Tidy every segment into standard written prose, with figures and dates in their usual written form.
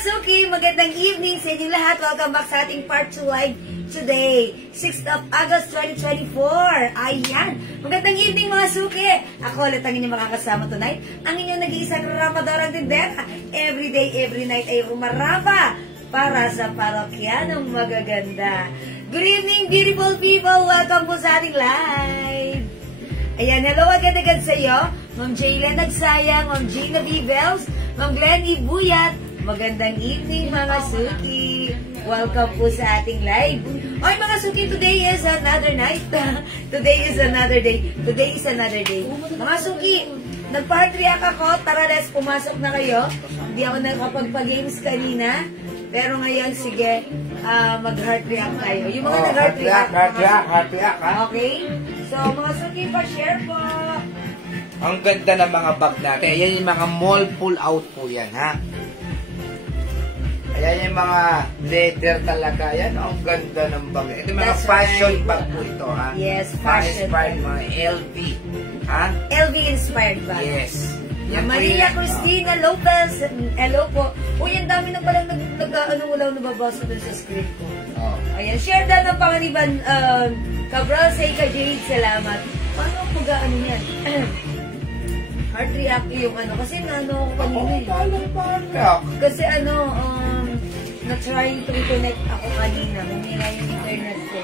Suki, magandang evening sa inyong lahat. Welcome back sa ating part 2 live today, 6th of August 2024. Ayan, magandang evening mga Suki. Ako ulit ang inyong makakasama tonight, ang inyong nag-iisang ramadorang tindera. Every day, every night ay umarapa para sa parokyanong magaganda. Good evening, beautiful people. Welcome po sa ating live. Ayan, hello agad-agad sa iyo. Ma'am Jayla Nagsayang, Ma'am Gina Vivels, Ma'am Glenny Buyat. Magandang evening mga Suki. Welcome po sa ating live. Oy mga Suki, today is another night. Today is another day. Today is another day. Mga Suki, nag-part react ako. Tara, let's pumasok na kayo. Hindi ako nakapagpa-games kanina. Pero ngayon, sige, mag-heart react tayo. Yung mga nag-heart react. Heart react, ha? Okay? So, mga Suki, pa-share po. Ang ganda ng mga bag natin. Yan yung mga mall pull-out po yan, ha? Ayan yung mga leather talaga. Yan, ang ganda ng bag. Ito yung mga fashion bag po ito, ha? Yes, fashion. Inspired, mga LV. Ha? LV inspired bag. Yes. Yan Maria Cristina Lopez. Hello po. Uy, ang dami na palang nag-ano nababasa doon sa screen ko. Oh. Ayan, share na ng Panganiban Cabral, say ka Jade, salamat. Paano ang mag-ano yan? Heart react yung ano. Kasi naano ako kanina. Kasi ano, na-try to reconnect ako kanina. Huminga yung internet ko.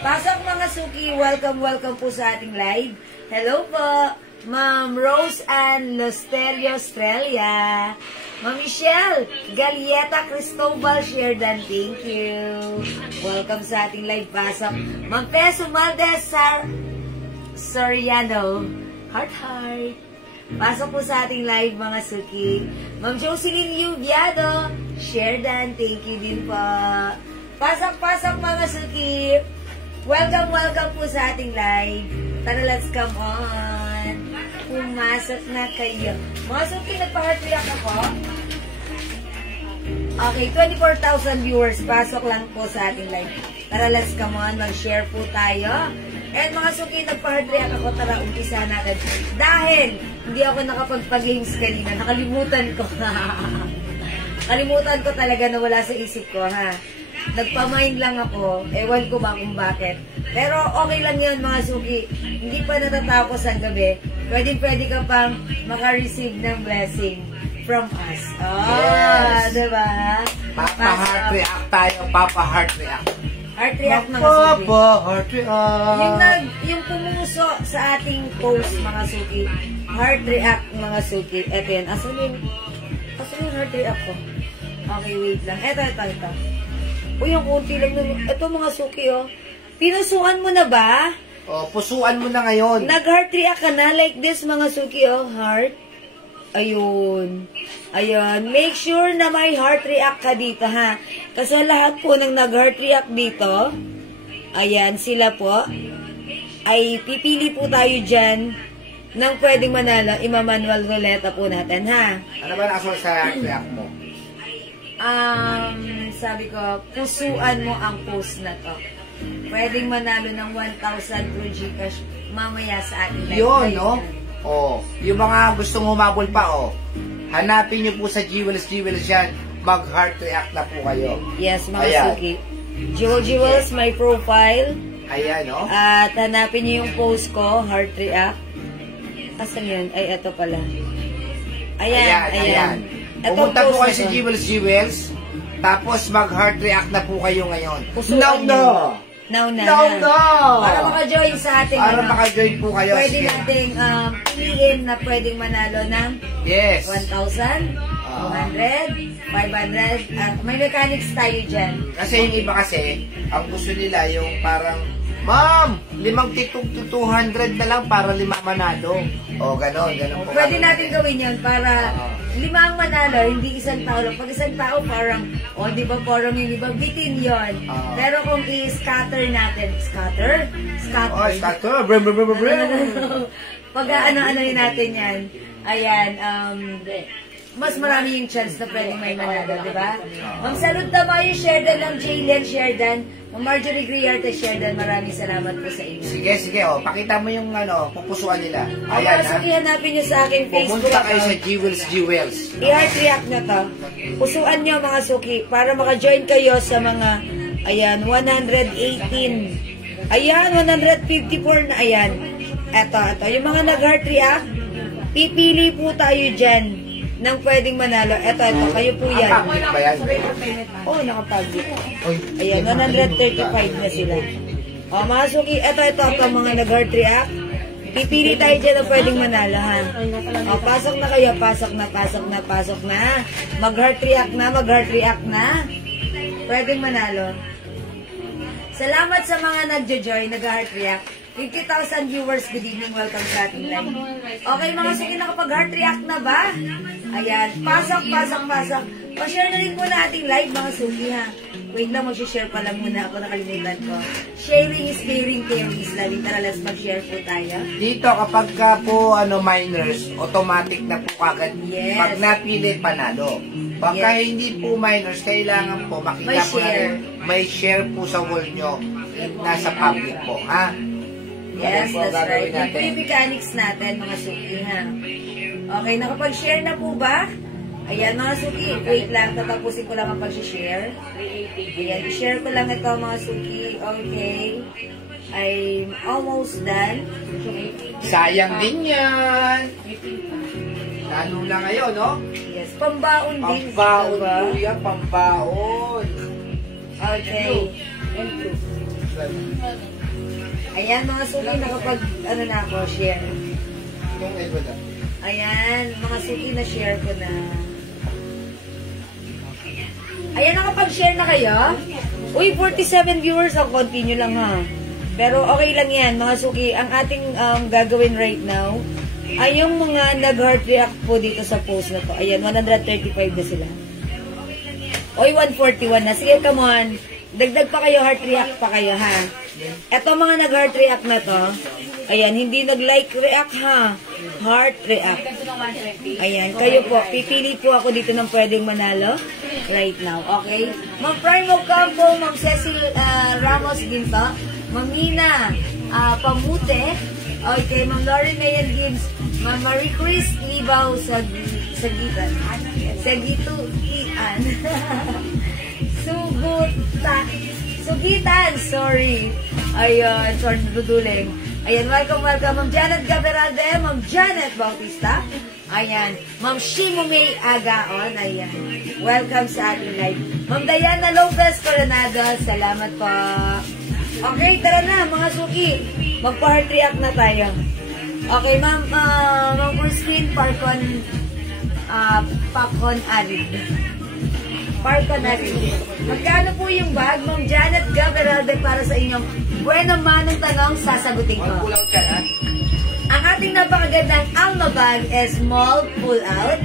Pasok mga Suki, welcome po sa ating live. Hello po, Ma'am Rose Ann Losterio Australia. Ma'am Michelle Galieta Cristobal Sherdan, thank you. Welcome sa ating live. Pasok. Ma'am Peso Maldes Soriano, heart. Pasok po sa ating live mga Suki. Ma'am Jocelyn Yubiado, Sherdan, thank you din po. Pasok mga Suki. Welcome po sa ating live. Tara, let's come on. Pumasok na kayo. Mga Suki, nagpa-heart react ako. Okay, 24,000 viewers. Pasok lang po sa ating live. Tara, let's come on. Mag-share po tayo. And mga Suki, nagpa-heart react ako. Tara, umpisa natin. Dahil hindi ako nakapagpa-games kanina. Nakalimutan ko. Kalimutan ko talaga na wala sa isip ko, ha. Nagpa-mind lang ako. Ewan ko ba kung bakit. Pero okay lang yun, mga Suki. Hindi pa natatapos ang gabi. Pwede ka pang maka-receive ng blessing from us. Oh, yes. Diba? Papa-heart react tayo. Papa-heart react. Heart react mga Suki. Papa-heart react. Yung pumuso sa ating post, mga Suki. Heart react, mga Suki. Ito yan. Asan yung heart react ko? Okay, wait lang. Ito. Uy, yung kunti lang. Ito mga Suki, oh. Pinusuan mo na ba? Oh, pusuan mo na ngayon. Nag-heart react ka na like this, mga Suki, oh. Heart. Ayun. Make sure na may heart react ka dito, ha. Kasi lahat po ng nag-heart react dito, ayan, sila po, ay pipili po tayo dyan ng pwedeng manalo. Ima-manual ruleta po natin, ha. Ano ba nasa sa heart react mo? Sabi ko, pusuan mo ang post na to. Pwedeng manalo ng 1,000 through Gcash mamaya sa ating live. Yun, no? Oh, yung mga gustong humabol pa, oh. Hanapin nyo po sa Jewels yan. Mag-heart react na po kayo. Yes, mga Suki. Jewels, my profile. Ayan, no? At hanapin niyo yung post ko, Heart React. Asan yun? Ay, ito pala. Ayan. Pumunta po kayo sa Jewels. Tapos mag-heart react na po kayo ngayon. Now na! Para maka-join sa ating maka-join po kayo. Pwede nating piliin na pwedeng manalo ng 1,000, 200, 500. May mechanics tayo dyan. Kasi yung iba kasi, ang gusto nila yung parang, Ma'am, 5 titong 200 na lang para 5 manalo. O, ganon po. Pwede natin gawin yun para 5 ang manalo, hindi isang tao lang. Pag isang tao, parang, di ba, parang yung iba, bitin yun. Pero kung i-scatter natin, scatter. Pag ano-anoin natin yan, ayan, mas marami yung chance na pwedeng may manalo, di ba? Ma'am Salud Tamayo, Sherdan lang, Jaylen Sherdan, Ma'am Marjorie Griarte Sherdan, maraming salamat po sa inyo. Sige, pakita mo yung pupusuan nila. Ayan, hanapin nyo sa aking Facebook. Pumunta kayo sa Jewels. I-heart react na to. Pusuan nyo mga suki para maka-join kayo sa mga, 118. Ayan, 154 na, ayan. Ito. Yung mga nag-heart react, pipili po tayo dyan nang pwedeng manalo. Ito, kayo po yan. Nakapaglit. Ayan, 135 na sila. Mga suki, ito, mga nag-heart react. Pipili tayo dyan na pwedeng manalo, ha? Pasok na kayo, pasok na. Mag-heart react na. Pwedeng manalo. Salamat sa mga nagjo-join, nag-heart react. 50,000 viewers, good evening, welcome sa ating live. Okay mga suki, nakapag-heart react na ba? Ayan, pasok. Pa-share na rin muna ating live mga suki, ha? Wait lang, mag-share pa lang muna ako, nakalimutan ko. Sharing is caring, carries. Tara, let's mag-share po tayo. Dito, kapag ka po minors, automatic na po kagad. Yes. Pag napili, panalo. Pagka hindi po minors, kailangan po makita po na may share po sa wall nyo. Nasa public po, ha? Yes, that's right. Ito yung mechanics natin, mga suki, ha? Okay, nakapag-share na po ba? Ayan, mga suki. Wait lang, tatapusin ko lang ang pag-share. Ayan, i-share ko lang ito, mga suki. Okay. I'm almost done. Sayang din yan. Lalo na ngayon, no? Yes, pambaon din. Pambaon. Okay. Ayan, mga suki, na ako, share. Ayan, mga suki, na-share ko na. Ayan, nakapag-share na kayo? Uy, 47 viewers, continue lang, ha? Pero okay lang yan, mga suki. Ang ating gagawin right now, ay yung mga nag-heart react po dito sa post na to. Ayan, 135 na sila. Uy, 141 na. Sige, come on. Dagdag pa kayo, heart react pa kayo, ha? Eto mga nag-heart react na to. Ayan, hindi nag-like react, ha? Heart react. Ayan, kayo po. Pipili po ako dito ng pwedeng manalo right now. Okay? Ma'am Primo Campo, Ma'am Cecil Ramos din to. Ma'am Nina Pamute. Okay, Ma'am Lauren Mayan Gibbs. Ma'am Marie Chris Libaw Sagitan. Sagituian. Sugitan, sorry. Ayan, sorry, duduling. Ayan, welcome. Ma'am Janet Gaberalde, Ma'am Janet Bautista. Ayan, Ma'am Shimumei Agaon. Ayan, welcome sa ating live. Ma'am Diana Lopez Coronado, salamat po. Okay, tara na, mga suki. Magpa-heart react na tayo. Okay, Ma'am Christine Parcon Arid. Magkano po yung bag, Ma'am Janet Gaberalde, para sa inyong buena manong tanong, sasagutin ko. Ang ating napakagandang Alma bag is small pull-out.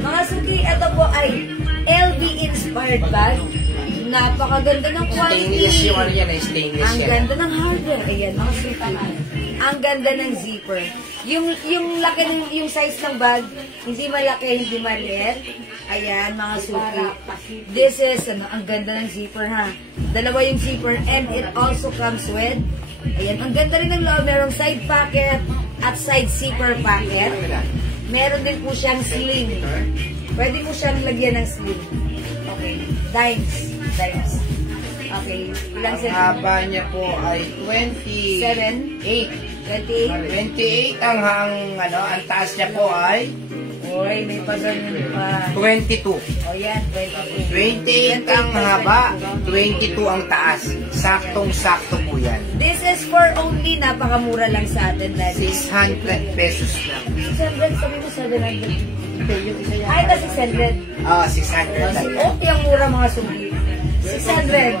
Mga suki, ito po ay LV-inspired bag. Napakaganda ng quality. Ang ganda ng hardware. Ayan, mga suki. Ang ganda ng zipper. Yung laki ng yung size ng bag, hindi malaki, hindi maliit. Ayan, mga suki. This is, ang ganda ng zipper, ha? Dalawa yung zipper, and it also comes with, ayan, ang ganda rin ng loob. Merong side pocket at side zipper pocket. Meron din po siyang sling. Pwede mo siyang lagyan ng sling. Okay. Dimes. Okay. Ilang Ang haba niya po ay 28. 28? 28 ang taas niya po ay Uy, may pa-ganun pa. 22. O yan, 22. 28 ang haba, 22 ang taas. Saktong-sakto po yan. This is for only, napakamura lang sa atin, Daddy. 600 pesos lang. 600, sabi mo 700. Hindi, yung isa yan. Ay, ito 600. 600 lang. Okay, ang mura mga suki. 600.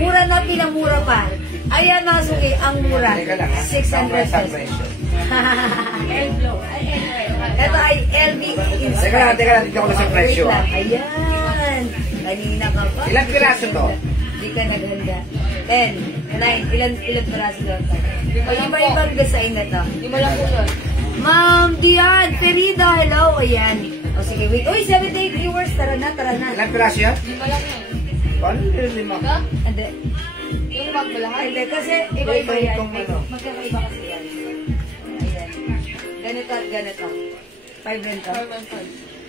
Mura na, pinamura pa. Ayan mga suki, ang mura. Teka lang, 600 sa pesos. presyo. Ito ay LV Inspired. Teka lang, dito ko na sa presyo. Wait lang. Ayan. Kanina ka pa. Ilang piraso to? Hindi ka naghanda. 10, 9, ilan piraso daw to? O iba-ibang design na to. Lima lang po yun. Ma'am Dian, Ferida, hello. Ayan. O sige, wait. Uy, 78 viewers. Tara na, tara na. Ilang piraso yan? Lima lang yun. Paano yung lima? Diba? Hindi. Yung magbalahan. Hindi, kasi iba-iba Ito, yan. itong ano. Magkakaiba kasi yan. Ayan. Ganito at ganito. 5 rin to.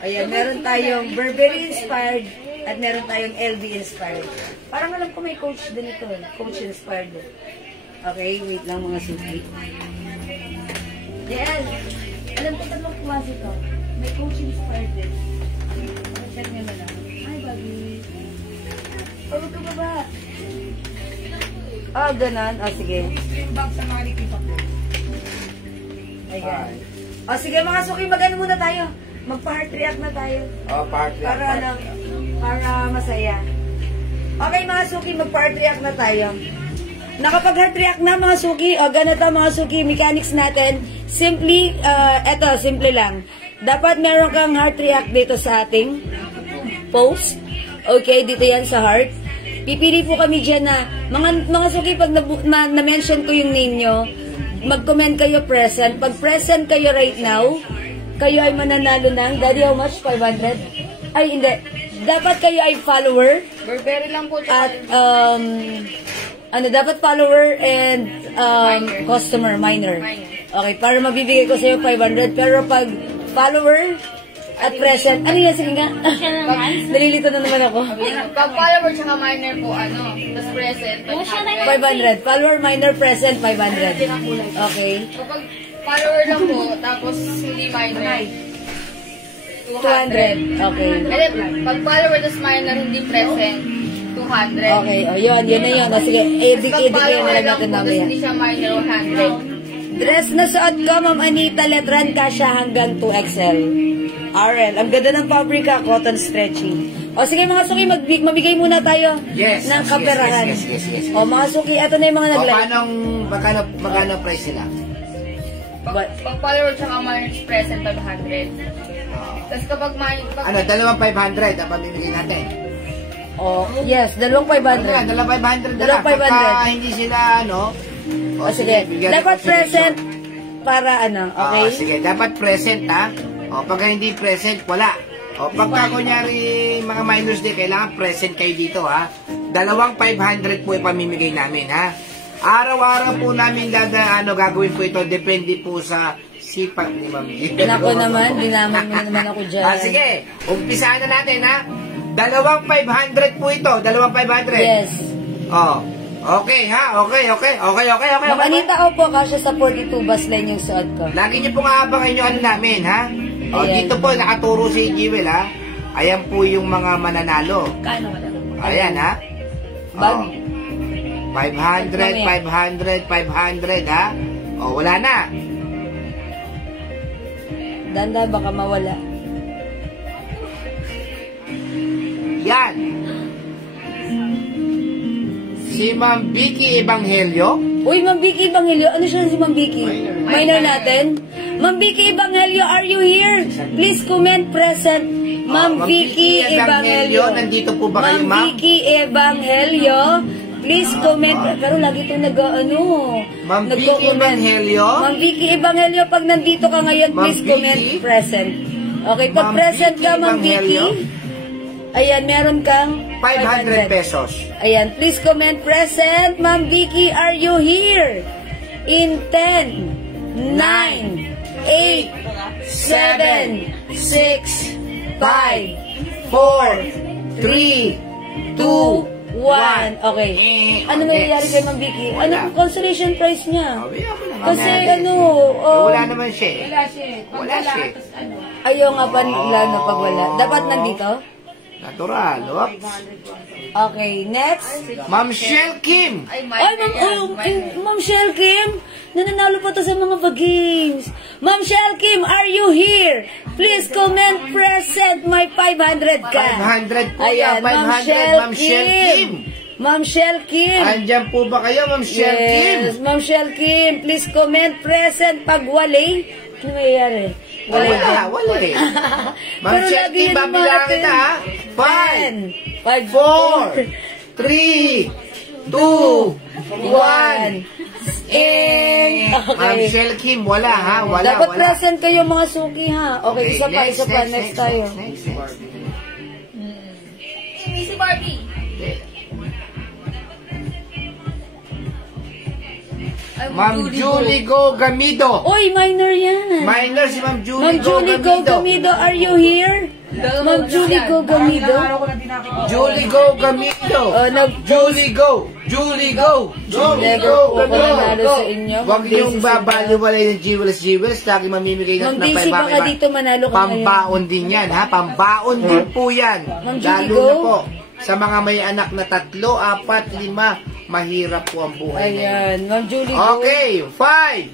Ayan, meron tayong Burberry inspired at meron tayong LV inspired. Parang alam ko may coach din ito. Coach inspired. Okay, wait lang mga suki. Yes. Alam ko tatlong klase ito. May coach inspired din. Check nyo na lang. Ay, babi. Huwag ka baba. Ganon. Sige. Bag sa mga likipak ko. Ayan. Sige mga suki, mag-ano muna tayo. Magpa-heart react na tayo. Party. Para masaya. Okay mga suki, magpa-heart react na tayo. Nakapag-heart react na mga suki, ganito mga suki, mechanics natin. Simply, simple lang. Dapat meron kang heart react dito sa ating post. Okay, dito yan sa heart. Pipili po kami dyan na, mga suki, pag na-mention ko yung name nyo, mag-comment kayo present. Pag present kayo right now, kayo ay mananalo ng, Daddy, how much? 500? Ay, hindi. Dapat kayo ay follower. Burberry lang po. At, dapat follower and customer, minor. Okay, para mabibigay ko sa'yo 500. Pero pag follower at present, ano yan? Sige nga. Nalilito na naman ako. Pag follower tsaka minor po, tapos present. 500. Follower, minor, present, 500. Okay. Kapag follower lang po, tapos hindi minor, 200. Okay. Pag follower tapos minor, hindi present, 200. Okay. O, yun na yun. O, sige, edit Pag yun na lang lang natin po, tapos mamaya. hindi siya minor, 100. Dress na suot ko, Ma'am Anita, letran kasya hanggang 2XL. RL. Ang ganda ng pabrika, cotton stretchy. O sige mga suki, mamigay muna tayo ng kaperahan. Yes. O mga suki, ito na yung mga nag-like. Magkano price sila? Pag follower tsaka minor present, 500. Tapos kapag minor, Dalawang 500 ang pamimigay natin. O, yes, dalawang 500. Dalawang 500 na Dalawang lang. 500. Pagka hindi sila, O sige, dapat present para okay? Sige, dapat present ha. O, pagka hindi present, wala. O, pagka kunyari mga minors din, kailangan present kayo dito ha. Dalawang 500 po yung pamimigay namin ha. Araw-araw po namin gagawin po ito. Depende po sa sipag ni Ma'am G. Nako naman, dinaman mo naman ako dyan. Sige, umpisaan na natin ha. Dalawang 500 po ito. Dalawang 500. Yes. Okay ha, okay. Ma'am Anita, opo, kasya sa 42 bus line yung suot ko. Lagi niyo pong aabangan yung namin ha. Ayan. Dito po nakaturo si Jewel ha. Ayan po yung mga mananalo. kano ka lang? Ayan ha. Bag. 500 ha. Wala na. Danda, baka mawala. Yan. Si Ma'am Vicky Evangelio. Uy, Ma'am Vicky Evangelio. Ano siya si Ma'am Vicky? Minor natin. Ma'am Vicky Evangelio, are you here? Please comment present. Ma'am Vicky Evangelio. Nandito po ba kayo, Ma'am? Ma'am Vicky Evangelio. Please comment. Pero lagi ito Ma'am Vicky Evangelio. Ma'am Vicky Evangelio, pag nandito ka ngayon, please comment present. Okay, pag present ka, Ma'am Vicky. Ayan, meron kang 500 pesos. Ayan, please comment present. Ma'am Vicky, are you here? In 10, 9, 8, 7, 6, 5, 4, 3, 2, Okay. Ano nangyayari kay Ma'am Vicky? Ano ang consolation prize niya? Kasi wala naman siya eh. Wala siya. Ayaw nga pa nila na pag wala. Dapat nandito? Natural. Oops. Okay, next. Ma'am Shell Kim. Ay, Ma'am Shell Kim, nananalo pa to sa mga games. Ma'am Shell Kim, are you here? Please comment present my 500 ka. 500 po Ayan, yan. 500, Ma'am Shell Kim. Ma'am Shell Kim. Andyan po ba kayo, Ma'am Shell Kim? Yes, Ma'am Shell Kim, please comment present pag wali. Ano mayayari? Wala eh. Ma'am Shell Kim, babilang kita ha. 5, 4, 3, 2, 1. Ma'am Shell Kim, wala ha. Dapat present kayo mga suki ha. Okay, isa pa. Next tayo. Next. Si Barbie. Ma'am Julie Go Gamido. Uy, minor yan. Minor si Ma'am Julie Ma'am Julie Go Gamido, are you here? Ma'am Julie Go Gamido. Julie Go Gamido. Julie Go. Never po ako nanalo sa inyo. Huwag niyong babaliwalay ng Jewels. Lagi mamimigay Ma'am ng Daisy, baka dito manalo ka ngayon. Pambaon din yan, ha? Pambaon din po yan. Ma'am Julie Lalo Go. na po. Sa mga may anak na 3, 4, 5, mahirap po ang buhay na yun. Ayan, Ma'am Julie Go. Okay, 5,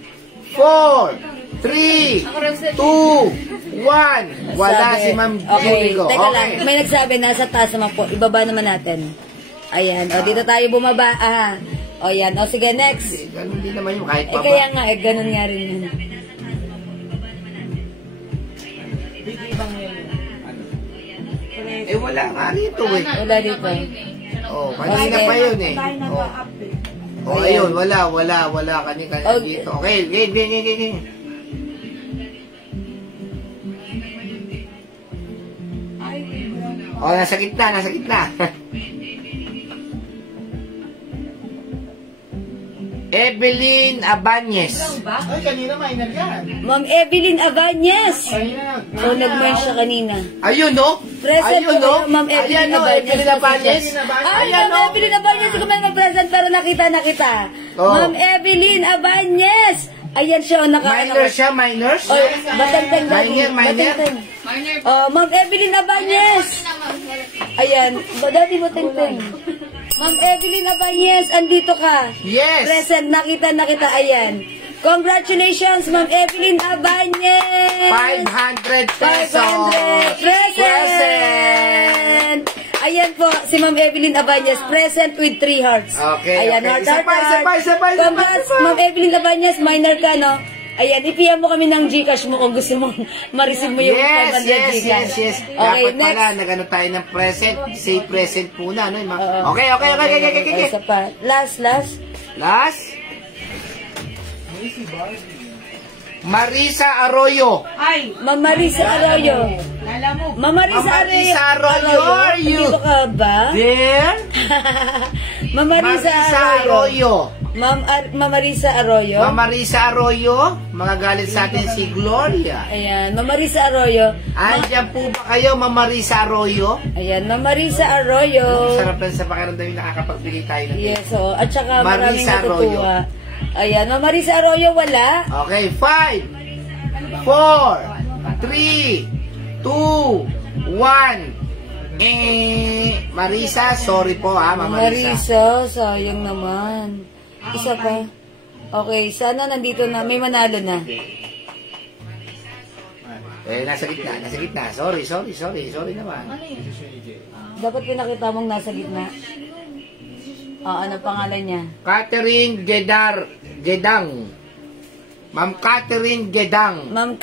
4, 3, 2, 1. Wala si Ma'am Julie Go. Teka lang, may nagsabi, nasa taas naman po. Ibaba naman natin. Ayan, dito tayo bumaba. Ayan, sige, next. Ganun din naman yung kahit pa. Kaya nga, ganun nga rin yun. Wala nga rito eh. Wala dito. Kanina pa yun eh. Ayun, wala kanina dito. Okay, game. Nasa gitna. Evelyn Abanez. Ay, kanina minor yan. Ma'am Evelyn Abanez. Nag-mine siya kanina. Ayun, no? Present po kayo, Ma'am Evelyn Abanez. Ma'am Evelyn Abanez. Hindi ko may mag-present pero nakita. Ma'am Evelyn Abanez. Ayan siya, Minor siya, minors? Batang-tang. Minor. Ma'am Evelyn Abanez. Ayan, dati batang-tang. Ma'am Evelyn Abanez, andito ka. Yes. Present, nakita. Ayan. Congratulations, Ma'am Evelyn Abanez. 500 pesos. Present. Ayan po, si Ma'am Evelyn Abanez, present with 3 hearts. Okay, Ayan, okay. heart. Isa pa. Congrats, Ma'am Evelyn Abanez, minor ka, no? Ayan, ipiyan mo kami ng Gcash mo kung gusto mo ma-receive mo yung 500 Gcash. Yes. Okay, Dapat next. pala, nagano tayo ng present. Say present muna, no? Okay. Isa pa. Last. Marisa Arroyo. Ma'am Marisa Arroyo. Ma'am Marisa Arroyo. Dito ka ba? There? Ma'am Marisa Arroyo. Ma'am Marisa Arroyo. Ma'am Marisa Arroyo. Mga galit sa atin si Gloria. Ayan, Ma'am Marisa Arroyo. Andiyan po ba kayo, Ma'am Marisa Arroyo? Ayan, Ma'am Marisa Arroyo. Sarap lang sa pakiramdam yung nakakapagbigay tayo ng Yes, at saka maraming Marisa Arroyo. natutuwa. Ayan, Ma'am Marisa Arroyo, wala. Okay, 5, 4, 3, 2, 1. Marisa, sorry po ha, Ma'am Marisa. Sayang naman. Isa pa. Okay, sana nandito na. May manalo na. Nasa gitna. Sorry naman. Dapat pinakita mong nasa gitna. Ano pangalan niya? Catherine Gedang. Ma'am Catherine Gedang. Ma'am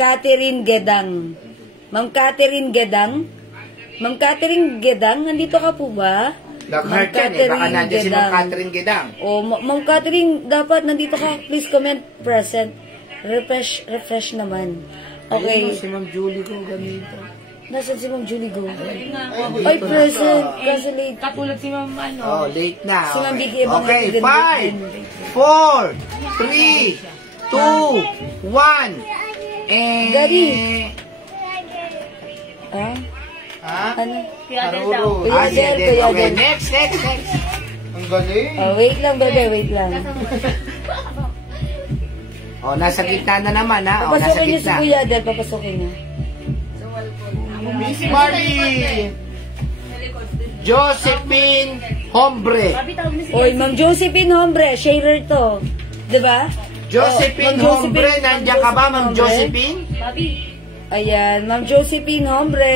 Catherine Gedang, nandito ka po ba? Nag-heart yan eh. Baka nandiyan si Ma'am Catherine Gedang. Ma'am Catherine, dapat nandito ka. Please comment present. Refresh naman. Okay. Ayun, si Ma'am Julie Go ganito. Nasaan si Ma'am Julie Go? Ay, present. Kasi late. Katulad si Ma'am Late na. Si Ma'am Vicky Ebang. Okay, 5, 4, 3, 2, 1. Gary. Ano? Ha? Ano? Aruro. Kuya Del. Okay, next. Ang galing. Oh, wait lang, bebe, wait lang. O, nasa gitna na naman, ha? O, nasa Papasukin niyo si gitna. Kuya Adel, papasukin niyo. Miss Marley. Josephine Hombre. Oy, Ma'am Josephine Hombre, sharer to. Diba? Josephine Ma'am Hombre, nandiyan ka ba, Ma'am Hombre? Josephine? Ayan, Ma'am Josephine Hombre.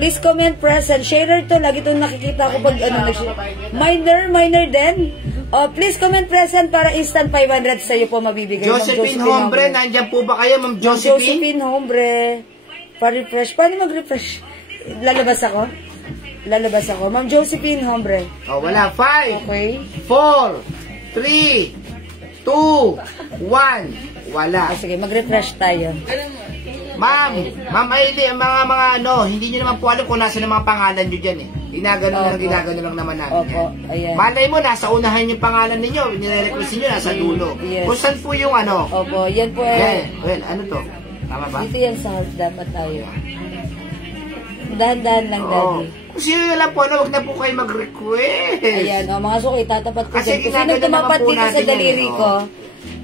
Please comment present. Sharer to, lagi itong nakikita ko pag minor din. Please comment present para instant 500 sa'yo po mabibigay. Josephine Hombre, nandiyan po ba kayo, Ma'am Josephine? Josephine Hombre. Pa-refresh. Paano mag-refresh? Lalabas ako? Ma'am Josephine Hombre. O, wala. 5, Okay. 4, 3, 2, 1. Wala. Sige, mag-refresh tayo. Ma'am Aileen, mga ano, hindi nyo naman po alam kung nasa ng mga pangalan nyo dyan eh. Ginagano lang naman namin. Opo, ayan. Malay mo, nasa unahan yung pangalan ninyo, nire-request nyo, nasa dulo. Yes. Kung saan po yung ano? Opo, yan po eh. Well, ano to? Tama ba? Dito yan sa heart dapat tayo. Dahan-dahan lang, Oo. Daddy. Kung sino lang po, huwag na po kayo mag-request. Ayan, mga suki, tatapat ko Kasi dyan. Kung sino ginagano tumapat naman po dito sa natin daliri yan, ko,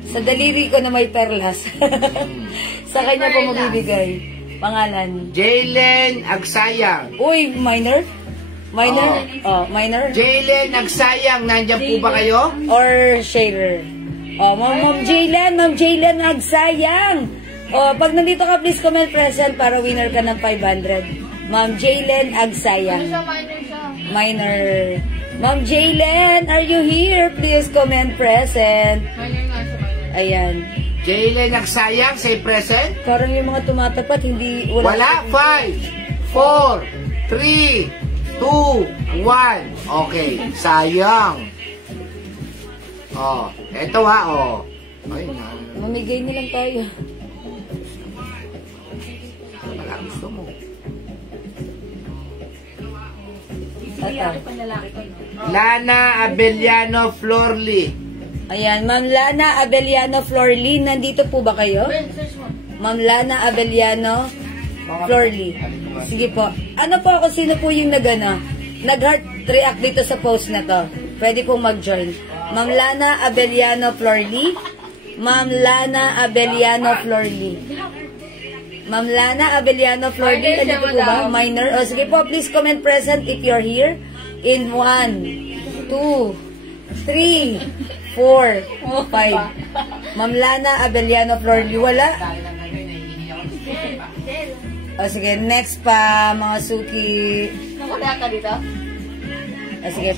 sa daliri ko na may perlas. Sa kanya po mabibigay. Pangalan. Jaylen Agsayang. Uy, minor? Minor? Minor? Jaylen Agsayang, nandiyan po ba kayo? Or sharer? Ma'am Jaylen, nagsayang. Pag nandito ka, please comment present para winner ka ng 500. Ma'am Jaylen Agsayang. Minor. Ma'am Jaylen, are you here? Please comment present. Ayan. Jaylen Agsayang, say present. Parang yung mga tumatapat, hindi... Wala. 5, 4, 3, 2, 1. Okay, sayang. Eto ha, Ay, Mamigay nilang tayo. wala gusto mo. Lana Abellano Florly. Ayan, Ma'am Lana Abellano Florly. Nandito po ba kayo? Ma'am Lana Abellano Florly. Sige po. Ano po ako, sino po yung nag-heart react dito sa post na to? Pwede pong mag-join. Ma'am Lana Abellano Florly. Ma'am Lana Abellano Florly. Ma'am Lana Abellano Florly. Nandito po ba? Minor. O sige po, please comment present if you're here. In 1, 2, 3, 4, 5. Ma'am Lana Abellano Florly. Wala. O sige, next pa, mga suki. Nakala ka dito? O sige.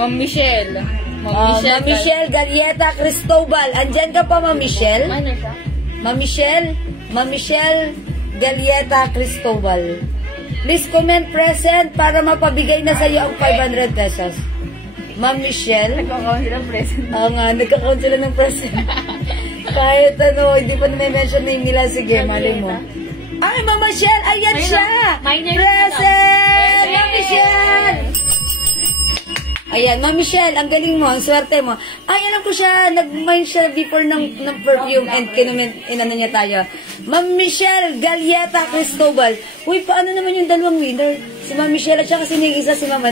Ma'am Michelle. Ma'am Michelle Galieta Cristobal. Andyan ka pa, Ma'am Michelle? Ano siya? Ma'am Michelle Galieta Cristobal. Please comment present para mapabigay na sa iyo ang 500 pesos. Ma'am Michelle. Nagkakaroon sila present. Oo nga, nagkakaroon sila ng present. Kahit hindi pa na-mention name nila. Sige, mali mo. Ay, Ma'am Michelle! Ayan siya! Present! Ma'am Michelle! Ayan, Ma'am Michelle, ang galing mo, ang swerte mo. Ay, alam ko siya, nag-mine siya before ng perfume and inano niya tayo. Ma'am Michelle Galieta Cristobal. Uy, paano naman yung dalawang winner? Si Ma'am Michelle at saka yung isa si Ma'am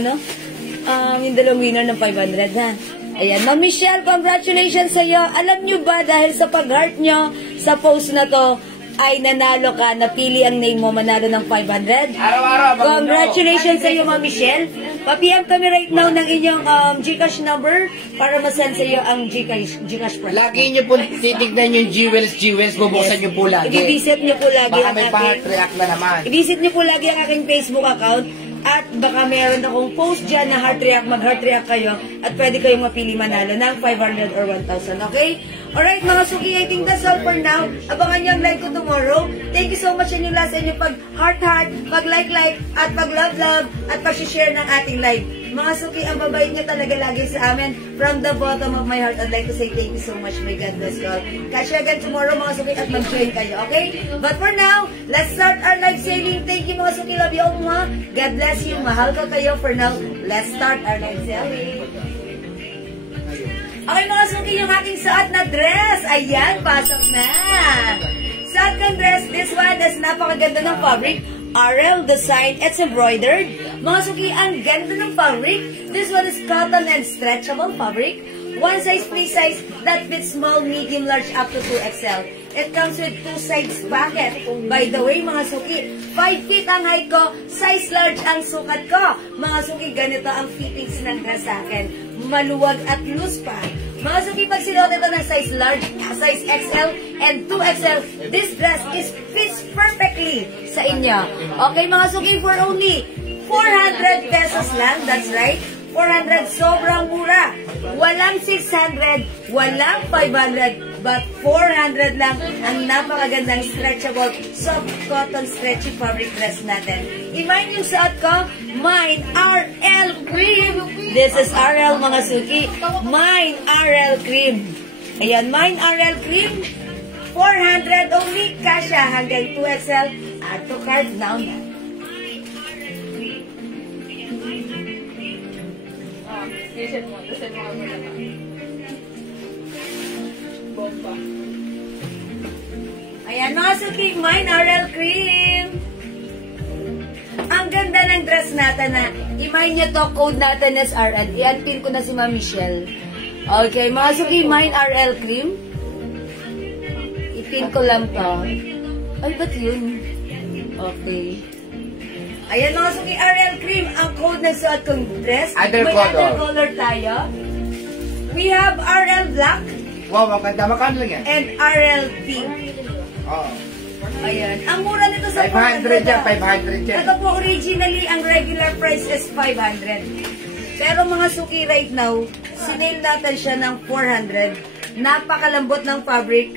yung dalawang winner ng 500, ha? Ayan, Ma'am Michelle, congratulations sa iyo. Alam nyo ba, dahil sa pag-heart nyo sa post na to, ay nanalo ka, napili ang name mo, manalo ng 500. Araw-araw. Congratulations sa iyo, Ma'am Michelle. Pa-PM kami right now ng inyong GCash number para masend sa iyo ang GCash prize. Lagi nyo po titignan yung jewels, bubuksan nyo po lagi. I-visit nyo po lagi Baka ang may pa-heart aking... react na naman. I-visit nyo po lagi ang aking Facebook account at baka meron akong post dyan na heart react, mag-heart react kayo at pwede kayong mapili manalo ng 500 or 1,000, okay? Alright, mga suki, I think that's all for now. Abangan nyo ang live ko tomorrow. Thank you so much sa inyo lahat sa inyo pag-heart, pag-like, at pag-love, at pag-share ng ating live. Mga suki, ang babait nyo talaga lagi sa amin. From the bottom of my heart, I'd like to say thank you so much. May God bless you all. Catch you again tomorrow, mga suki, at mag-join kayo, okay? But for now, let's start our live sailing. Thank you, mga suki. Love you all, mga. God bless you. Mahal ko kayo. For now, let's start our live sailing. Okay, mga suki, yung aking suot na dress. Ayan, pasok na. Suot kang dress. This one is napakaganda ng fabric. RL design. It's embroidered. Mga suki, ang ganda ng fabric. This one is cotton and stretchable fabric. One size, free size that fits small, medium, large, up to 2XL. It comes with 2 sides pocket. By the way, mga suki, 5 feet ang height ko, size large ang sukat ko. Mga suki, ganito ang fittings ng dress sa akin. Maluwag at loose pa. Mga suki, pag sinuot ito ng size large, size XL, and 2XL, this dress fits perfectly sa inyo. Okay, mga suki, for only 400 pesos lang. That's right. 400, sobrang mura. Walang 600, walang 500, but 400 lang ang napakagandang stretchable, soft cotton stretchy fabric dress natin. Imagine yung suot ko, mine RL Cream. This is RL, mga suki. Mine RL Cream. Ayan, mine RL Cream. 400 only, kasha hanggang 2XL. Add to cart now na. Reset mo naman. Bomba. Ayan, mga suki, mine RL Cream. Ang ganda ng dress natin na, i-mine nyo to, code natin is RL. I-unpin ko na si Ma'am Michelle. Okay, mga suki, mine RL Cream. I-pin ko lang to. Ay, ba't yun? Okay. Ayan, mga suki, RL Cream, ang code ng suot kong dress. Other May color. other color tayo. We have RL Black Wow, maganda. Magkano lang yan? and RL Pink. Oo. Ayan. Ang mura nito sa 500 yan, 500 yan. Ito po, originally, ang regular price is 500. Pero mga suki right now, sinale natin siya ng 400. Napakalambot ng fabric,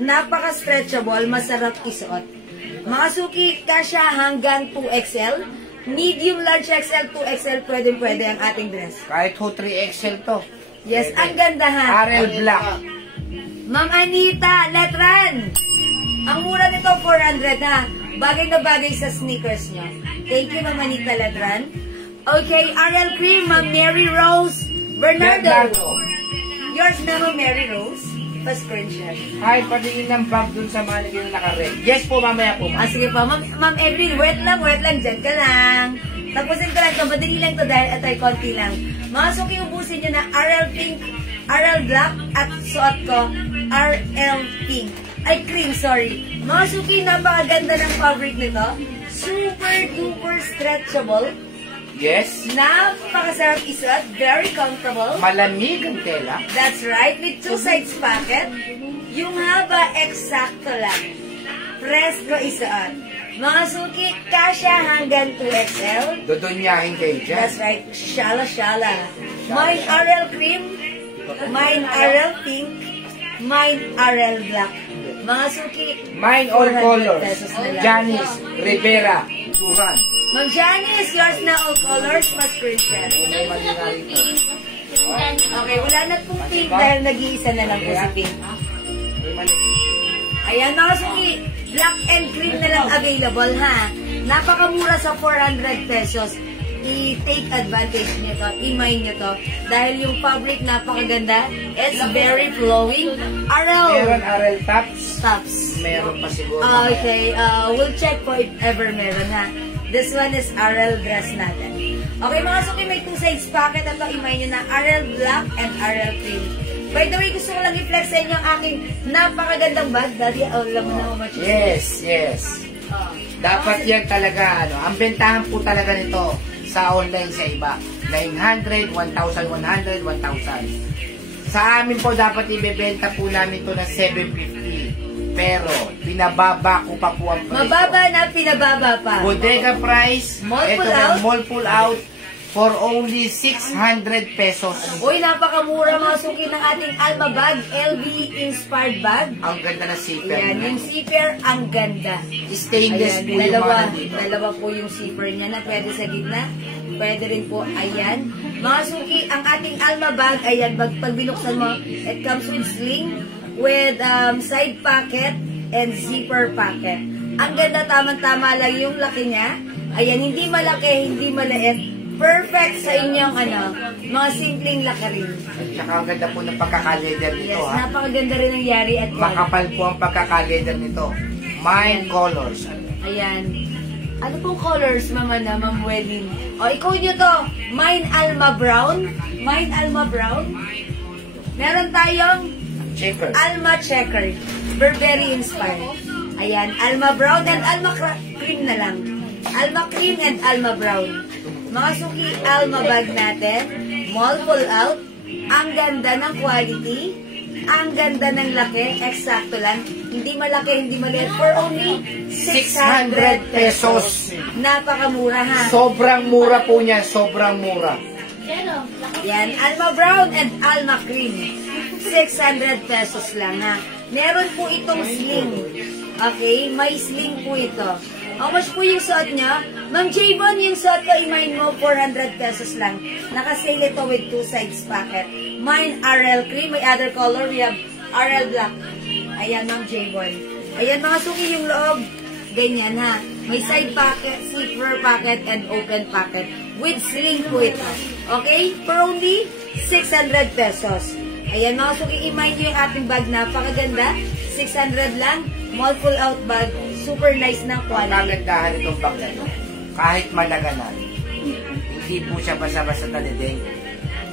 napaka-stretchable, masarap isuot. Mga suki, kasya hanggang 2XL. Medium, large XL, 2XL, pwede ang ating dress. Kahit 3XL to. Yes, ang ganda ha. RL Black. Ma'am Anita, Letran. Ang mura nito, 400 ha. Bagay na bagay sa sneakers niya. Thank you, Ma'am Anita Letran. Okay, RL Cream, Ma'am Mary Rose Bernardo. Yours na, Ma'am Mary Rose. Pa-screenshot. Kahit patingin ng bag dun sa mga naging naka-red. Yes po, mamaya po. Ah, sige po. Ma'am Edwin, wait lang. Dyan ka lang. Tapusin ko lang ito. Madali lang ito dahil ito'y konti lang. Mga suki, ubusin nyo na RL Pink, RL Black, at suot ko, RL Pink. Ay, cream, sorry. Mga suki, napakaganda ng fabric nito. Super duper stretchable. Yes. Napakasarap isuot. Very comfortable. Malamig ang tela. That's right. With 2 sides pocket. Yung haba, eksakto lang. Presko isuot. Mga suki, kasya hanggang 2XL. Dudunyahin kayo dyan. That's right. Shala-shala. Mine RL Cream. Mine RL Pink. Mine RL Black. Mga suki, Mine all 400 colors. pesos na lang. Janice Rivera. Turan. Ma'am Janice, yours na all colors. Mas screenshot. May mali nga rito. Okay, wala na pong pink dahil nag-iisa na lang po si pink. May mali. Ayan, mga suki, black and cream na lang available, ha? Napakamura sa 400 pesos. I-take advantage nito, i-mine nyo to. Dahil yung fabric napakaganda, it's very flowing. Meron RL RL tops. tops. Meron pa siguro. Okay, we'll check po if ever meron, ha? This one is RL dress natin. Okay, mga suki, may 2 sides pocket. Ito, i-mine nyo na RL black and RL cream. By the way, gusto ko lang i-flex sa inyo ang aking napakagandang bag. Daddy, alam mo na ako matches. Yes. Dapat yan talaga, ang bentahan po talaga nito sa online sa iba. 900, 1,100, 1,000. Sa amin po, dapat ibebenta po namin ito na 750. Pero, pinababa ko pa po ang presyo. Mababa na, pinababa pa. Bodega price, Mall ito pull na, out? mall pull out, for only 600 pesos. Uy, napakamura mga suki ng ating Alma bag, LV inspired bag. Ang ganda na zipper. Ayan, yung zipper, ang ganda. Stainless Ayan, po yung mga nandito. dalawa po yung zipper niya na pwede sa gitna. Pwede rin po, ayan. Mga suki, ang ating Alma bag, ayan, pag binuksan mo, it comes with sling, with side pocket, and zipper pocket. Ang ganda, tamang-tama lang yung laki niya. Ayan, hindi malaki, hindi maliit. Perfect sa inyong mga simpleng lakarin. At saka ang ganda po ng pagkakaleder nito, Yes, ha. napakaganda rin ng yari at quality. Makapal po ang pagkakaleder nito. Mine colors. Ayan. Ano pong colors, mama na, Ma'am Welin? O, ikaw nyo to. Mine Alma Brown. Mine Alma Brown. Meron tayong Checker. Alma Checker. Burberry inspired. Ayan, Alma Brown and Alma Cream na lang. Alma Cream and Alma Brown. Mga suki, Alma bag natin. Mall pull out. Ang ganda ng quality. Ang ganda ng laki. Eksakto lang. Hindi malaki, hindi maliit. For only 600 pesos. Napakamura ha. Sobrang mura po niya. Sobrang mura. Yan, Alma Brown and Alma Cream. 600 pesos lang ha. Meron po itong sling. Okay, may sling po ito. How much po yung suot niya? Ma'am Javon, yung suot ko, i-mine mo, 400 pesos lang. Nakasale ito with 2 sides packet. Mine RL Cream, may other color, we have RL Black. Ayan, Ma'am Javon. Ayan, mga suki yung loob. Ganyan ha. May side packet, zipper packet, and open packet. With sling po ito. Okay? For only 600 pesos. Ayan, mga suki, i-mine nyo yung ating bag. Napakaganda. 600 lang. Mall full out bag. Super nice na Ang quality. kagandahan itong bag na ito, kahit malaganan, hindi po siya basta-basta talideng.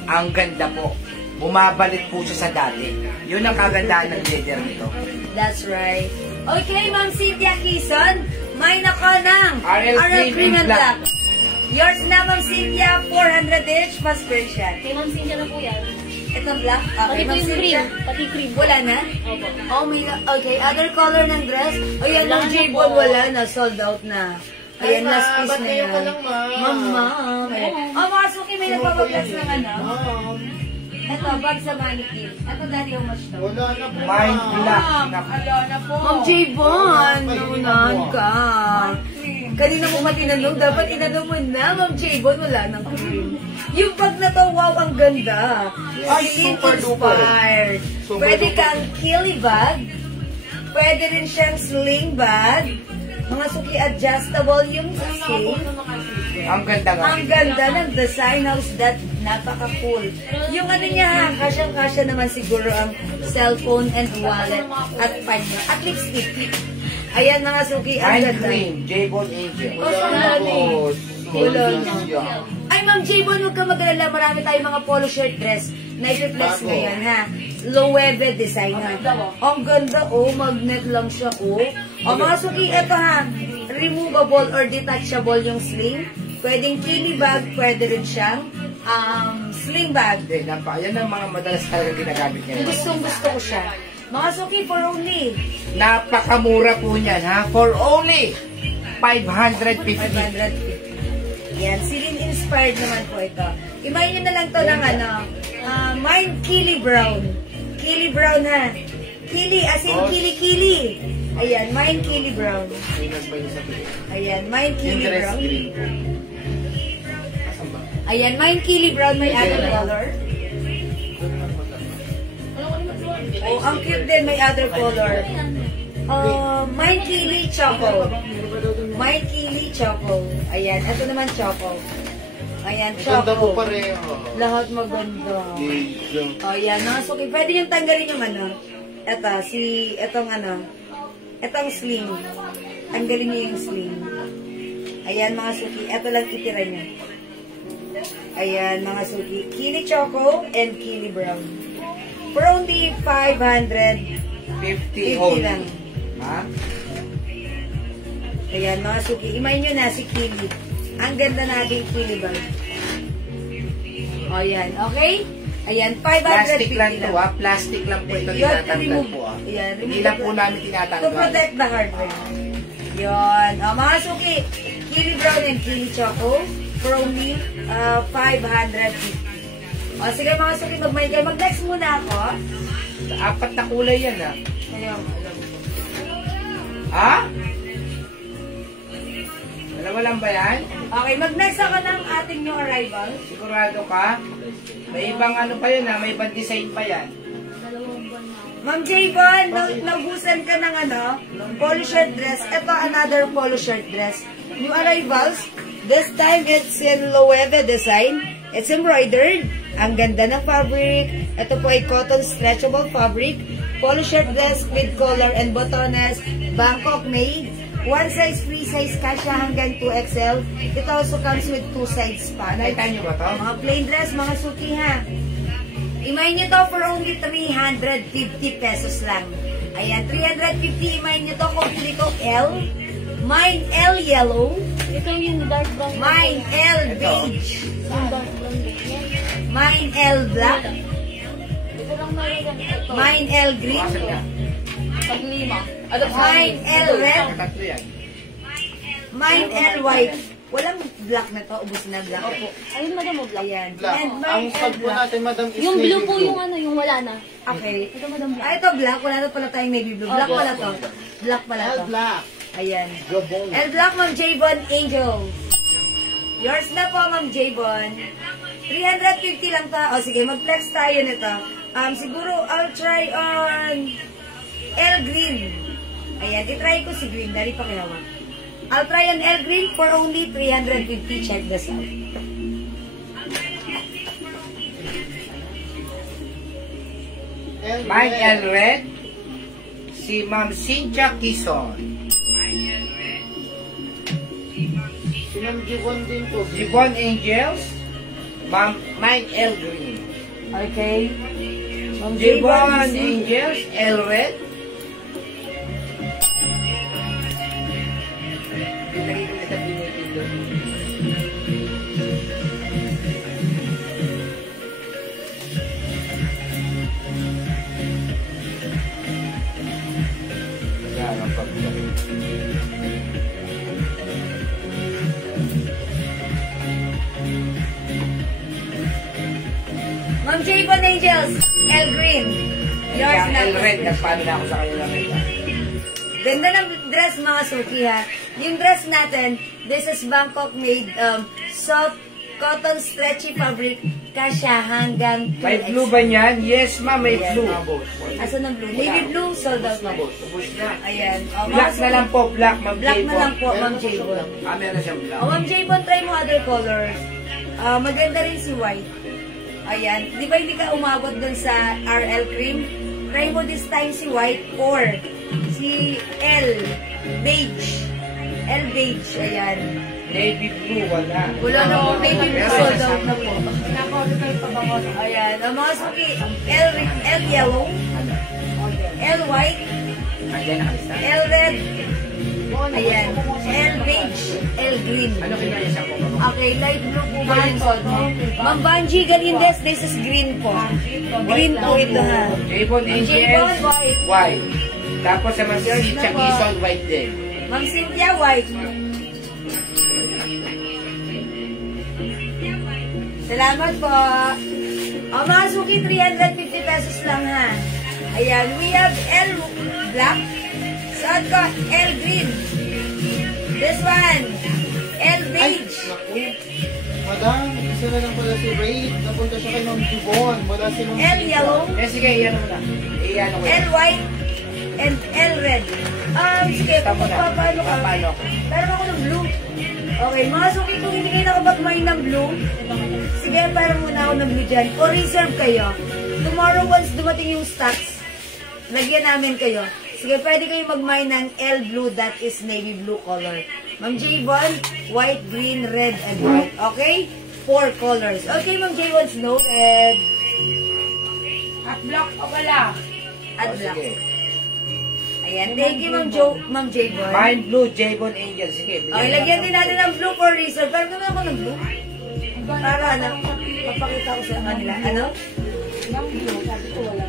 Ang ganda po. Bumabalik po siya sa dati. Yun ang kagandahan ng leather nito. That's right. Okay, Ma'am Cynthia Quezon. Mine ako ng RL Cream and Black. Yours na, Ma'am Cynthia. 400 each. Mas version. Kay Ma'am Cynthia na po yan. Ito black. Pati Okay, po Ma'am yung Cynthia. cream. Pati cream. Wala na? Opo. Oh, may okay. Other color ng dress? O yan, Wala Ma'am na J-Ball, po. wala na. Sold out na. Ayan, Ay, last Ma, piece ba't na kayo yan. ka lang, Ma? Ma'am. Oh, mga suki, may nagpapaglas ng ano. Ma'am, Ito, bag sa mannequin. Ito, daddy, how much to? wala na po. Mine Black. Ala na po. Ma'am J-Bon, Ay, naunahan hindi ka. Kanina mo matinanong, dapat inanong mo na, Ma'am J-Bon, wala nang cream. Yung bag na to, wow, ang ganda. Ay, Celine super duper. inspired. Super Pwede duper. kang killy bag. Pwede rin siyang sling bag. Mga suki adjustable yung shape. Ang ganda nga. Ang ganda ng design house that napaka-cool. Yung ano niya ha, kasyang-kasya naman siguro ang cellphone and wallet at panya at lipstick. Ayan mga suki, ang Mine ganda. Cream, J-Ball Angel. Wala na po. Wala na. Yeah. Ay, Ma'am J-Bon, huwag ka mag-alala. Marami tayong mga polo shirt dress na i-reflex Bago. ngayon, ha? Loewe design, ha? Ang ganda, oh. Magnet lang siya, oh. O, mga suki, eto, ha? Removable or detachable yung sling. Pwedeng kili bag, pwede rin siyang sling bag. Hindi, yan ang mga madalas talaga ginagamit niya. Gustong-gusto ko siya. Mga suki, for only Napakamura po niyan, ha? For only 550. 550. Yan, Celine inspired naman po ito. Imayin nyo na lang to ng ano, mine Kili Brown. Kili Brown ha. Kili, as in Kili-Kili. Ayan, mine Kili Brown. Ayan, mine Kili Brown. Ayan, mine Kili Brown, may other color. Oh, ang cute din, may other color. Mine Kili Choco. Mine Kili Choco. Ayan, ito naman Choco. Ayan, Ganda po Choco. pareho. Lahat maganda. Oh, yan. No? So, okay, pwede yung tanggalin yung ano. Etong sling. Tanggalin niyo yung sling. Ayan, mga suki. Ito lang itira niya. Ayan, mga suki. Kili Choco and Kili Brown. For only 550 50 only. lang. Ha? Ayan, mga suki. Imay nyo na si Kili. Ang ganda nating Kili bag. O, yan. Okay? Ayan, 550 Plastic lang to, ha? Plastic lang po ito You have to tinatanggal remove. po, ha? Ayan, Hindi remove lang the- po namin To tinatanggal. protect the hardware. Yun. O, mga suki. Kili Brown and Kili Choco. For only 550. O, sige mga suki, mag-mind kayo. Mag-next muna ako. Apat na kulay yan, ha? Ayun. Ha? Dalawa lang ba yan? Okay, mag-next ako ng ating new arrival. Sigurado ka? May ibang ano pa yun, ha? May ibang design pa yan. Ma'am Javon, nagusan ka ng ano, polo shirt dress. Ito, another polo shirt dress. New arrivals. This time, it's in Loewe design. It's embroidered. Ang ganda ng fabric. Ito po ay cotton stretchable fabric. Polo shirt dress with collar and botones. Bangkok made. One size, free size, kasya hanggang 2XL. It also comes with 2 sides pa. Nakita nyo ba to? Mga plain dress, mga suki ha. Imayin nyo to for only 350 pesos lang. Ayan, 350, imayin nyo to kung pili ko L. Mine L yellow. Ito yung dark brown. Mine L beige. Yung dark brown. Mine L black. Ito lang nalagan. Ito. Mine L green. Bukasan ka. Pag-lima. Mine L red. Tatlo yan. Mine L white. Walang black na to. Ubus na black. Opo. Ayun, madam, mo black. Ayan. Black. And Ang mine L stock po black. natin, madam, is Yung navy blue po yung ano, yung wala na. Okay. Ito, madam, black. Ah, ito black. Wala na pala tayong navy blue. Black Opo. pala to. Black pala L to. black. Ayan. Gabon. L black, Ma'am Javon Angel. Yours na po, Ma'am Javon. 350 lang ta. O sige, mag-flex tayo nito. Siguro, I'll try on L green. Ayan, itry ko si green. Dari pa kaya I'll try on L green for only 350. Check this out. Mine L red. Si Ma'am Cynthia Quezon. Si Ma'am Gibon din po. Gibbon Angels. Ma'am Mine L green. Okay. Ma'am Gibbon Javon, Angels L red. Ilagay ko sa pinipindot. Yan ang pagkakas. Ma'am Javon Angels, L green. Yours Kaya na. L red, nagpaano na ako sa kanila red. Ganda ng dress mga suki ha. Yung dress natin, this is Bangkok made soft cotton stretchy fabric. Kasya hanggang 2X. May blue ba niyan? Yes, ma'am, may Yes, blue. Asa ng blue? Navy blue, sold out na. Ubus na. Ayan. O, Black mga na lang po, black, ma'am Black na Javon. lang po, Ma'am Javon. Ah, meron siyang black. O, Ma'am Javon, try mo other colors. Maganda rin si white. Ayan. Di ba hindi ka umabot dun sa RL cream? Try mo this time si white or si L beige. L beige. Ayan. Navy blue, wala. Wala na po. Navy blue Meron sold siya out na po. Naka-order pa ba ako? Ayan. Ang mga suki, L yellow, L white, Andiyan nakalista. L red, ayan, L beige, L green. Ano kaya siya po? Okay, light blue po ba yung sold mo? Ma'am Banji Galindes, this is green po. Green po ito ha. Javon Javon, Angels, white. white. Tapos sa Ma'am Cynthia po. Quezon, white din. Ma'am Cynthia, white. Salamat po. O mga suki, 350 pesos lang ha. Ayan, we have L black. Saan ko? L green. This one, L Ay, beige. naku. Madam, isa na lang pala si Ray. Napunta siya kay Ma'am Gibon. Wala si Ma'am L yellow, Eh, sige, iyan mo na. Iyan ko L yan. white, and L red. Sige, kung Tama na. magpapaano ka. Paano ako? Pero ako ng blue. Okay, mga suki, kung hindi kayo nakapag-mine ng blue, sige, para muna ako ng blue dyan. O reserve kayo. Tomorrow, once dumating yung stocks, lagyan namin kayo. Sige, pwede kayo mag-mine ng L blue, that is navy blue color. Ma'am Javon, white, green, red, and white. Okay? 4 colors. Okay, Ma'am Javon's noted. At black o wala? At O, black. sige. Ayan, thank you, Ma'am Javon. Mine blue, Javon Angels. Sige, Okay, lagyan din natin ng blue for reserve. Pero kung ako ng blue, para ano, mapakita ko sa kanila. Ano? Yung blue, sabi ko wala.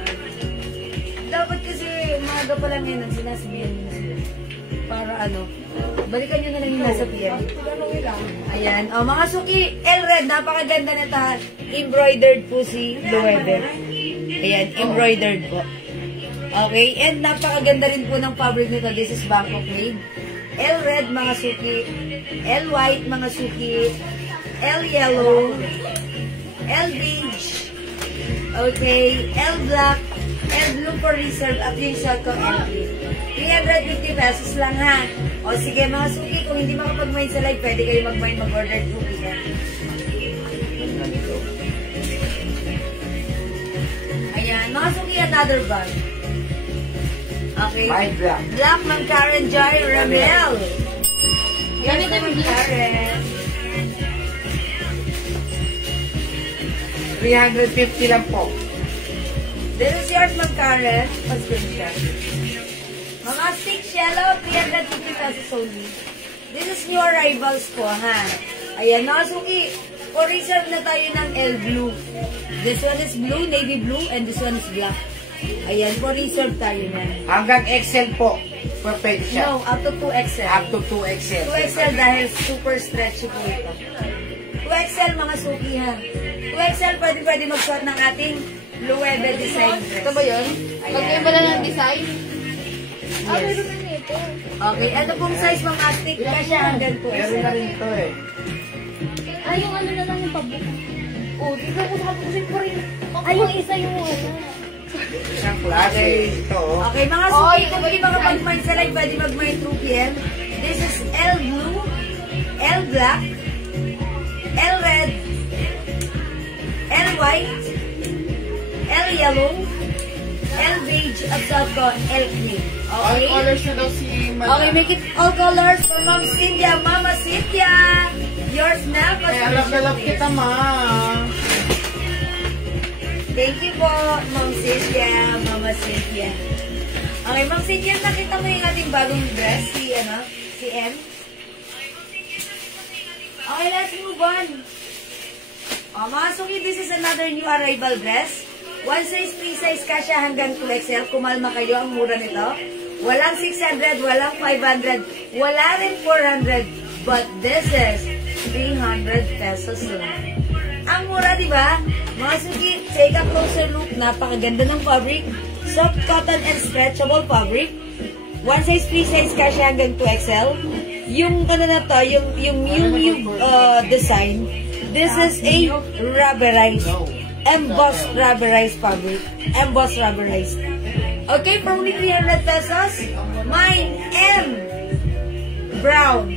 Dapat kasi maaga pa lang yan ang sinasabihan nyo na sila. Para ano, balikan nyo na lang yung nasa PM. Ayan. O, mga suki, L-Red, napakaganda na ito. Embroidered po si Loewe. Ayan, embroidered po. Okay, and napakaganda rin po ng fabric nito. This is Bangkok made. L-Red, mga suki. L-White, mga suki. L-Yellow. L-Beige. Okay, L-Black. L-Blue for reserve. At yung shot ko, L-Green. 350 pesos lang ha. O sige mga suki, kung hindi makapag-mine sa live, pwede kayo mag-mine, mag-order 2 PM. Ayan, mga suki, another bag. Okay. My black. Black, Ma'am Karen Joy Ramel. Ganito Ma'am yung Karen. 350 lang po. This is yours, Ma'am Karen. Pa-screenshot. Mga stick yellow, 350 pesos only. This is new arrivals po, ha? Ayan, mga suki. For reserve na tayo ng L blue. This one is blue, navy blue, and this one is black. Ayan, for reserve tayo na. Hanggang XL po. Pwede siya. No, up to 2XL. Up to 2XL. 2XL dahil super stretchy po ito. 2XL mga suki, ha? 2XL pwede magsuot ng ating Luebe design dress. Ito ba yun? Magkaiba lang ng design? Ah, Yes. meron na ito. Okay, ano pong size mga astig? Kasi hanggang 2XL. Meron na rin ito eh. Ay, yung ano na lang yung pabuka. Oh, di ba ko sabi ko sa'yo pa rin. Ay, yung isa yung ano. Isang klase. Ito oh. Okay, mga suki, kung hindi mga mag-mind sa live, pwede mag-mind 2 p.m. This is L blue, L black, L red, L white, L yellow, L beige, at saka L green. All Okay? colors na daw si Madam. Okay, make it all colors for Ma'am Cynthia. Mama Cynthia! Yours na. Ay, alap kita, ma. Thank you po, Ma'am Cynthia, Mama Cynthia. Okay, Ma'am Cynthia, nakita mo yung ating bagong dress, si M? Okay, let's move on. Mga suki, this is another new arrival dress. One size, 3 size, kasya hanggang 2XL. Kumalma kayo, ang mura nito. Walang 600, walang 500, wala rin 400, but this is 300 pesos lang. Ang mura, di ba? Mga suki, take a closer look. Napakaganda ng fabric. Soft cotton and stretchable fabric. One size, 3 size, kasya hanggang 2XL. Yung ano na to, yung design, this is a rubberized, embossed rubberized fabric. Embossed rubberized. Okay, for only 300 pesos. Mine M brown.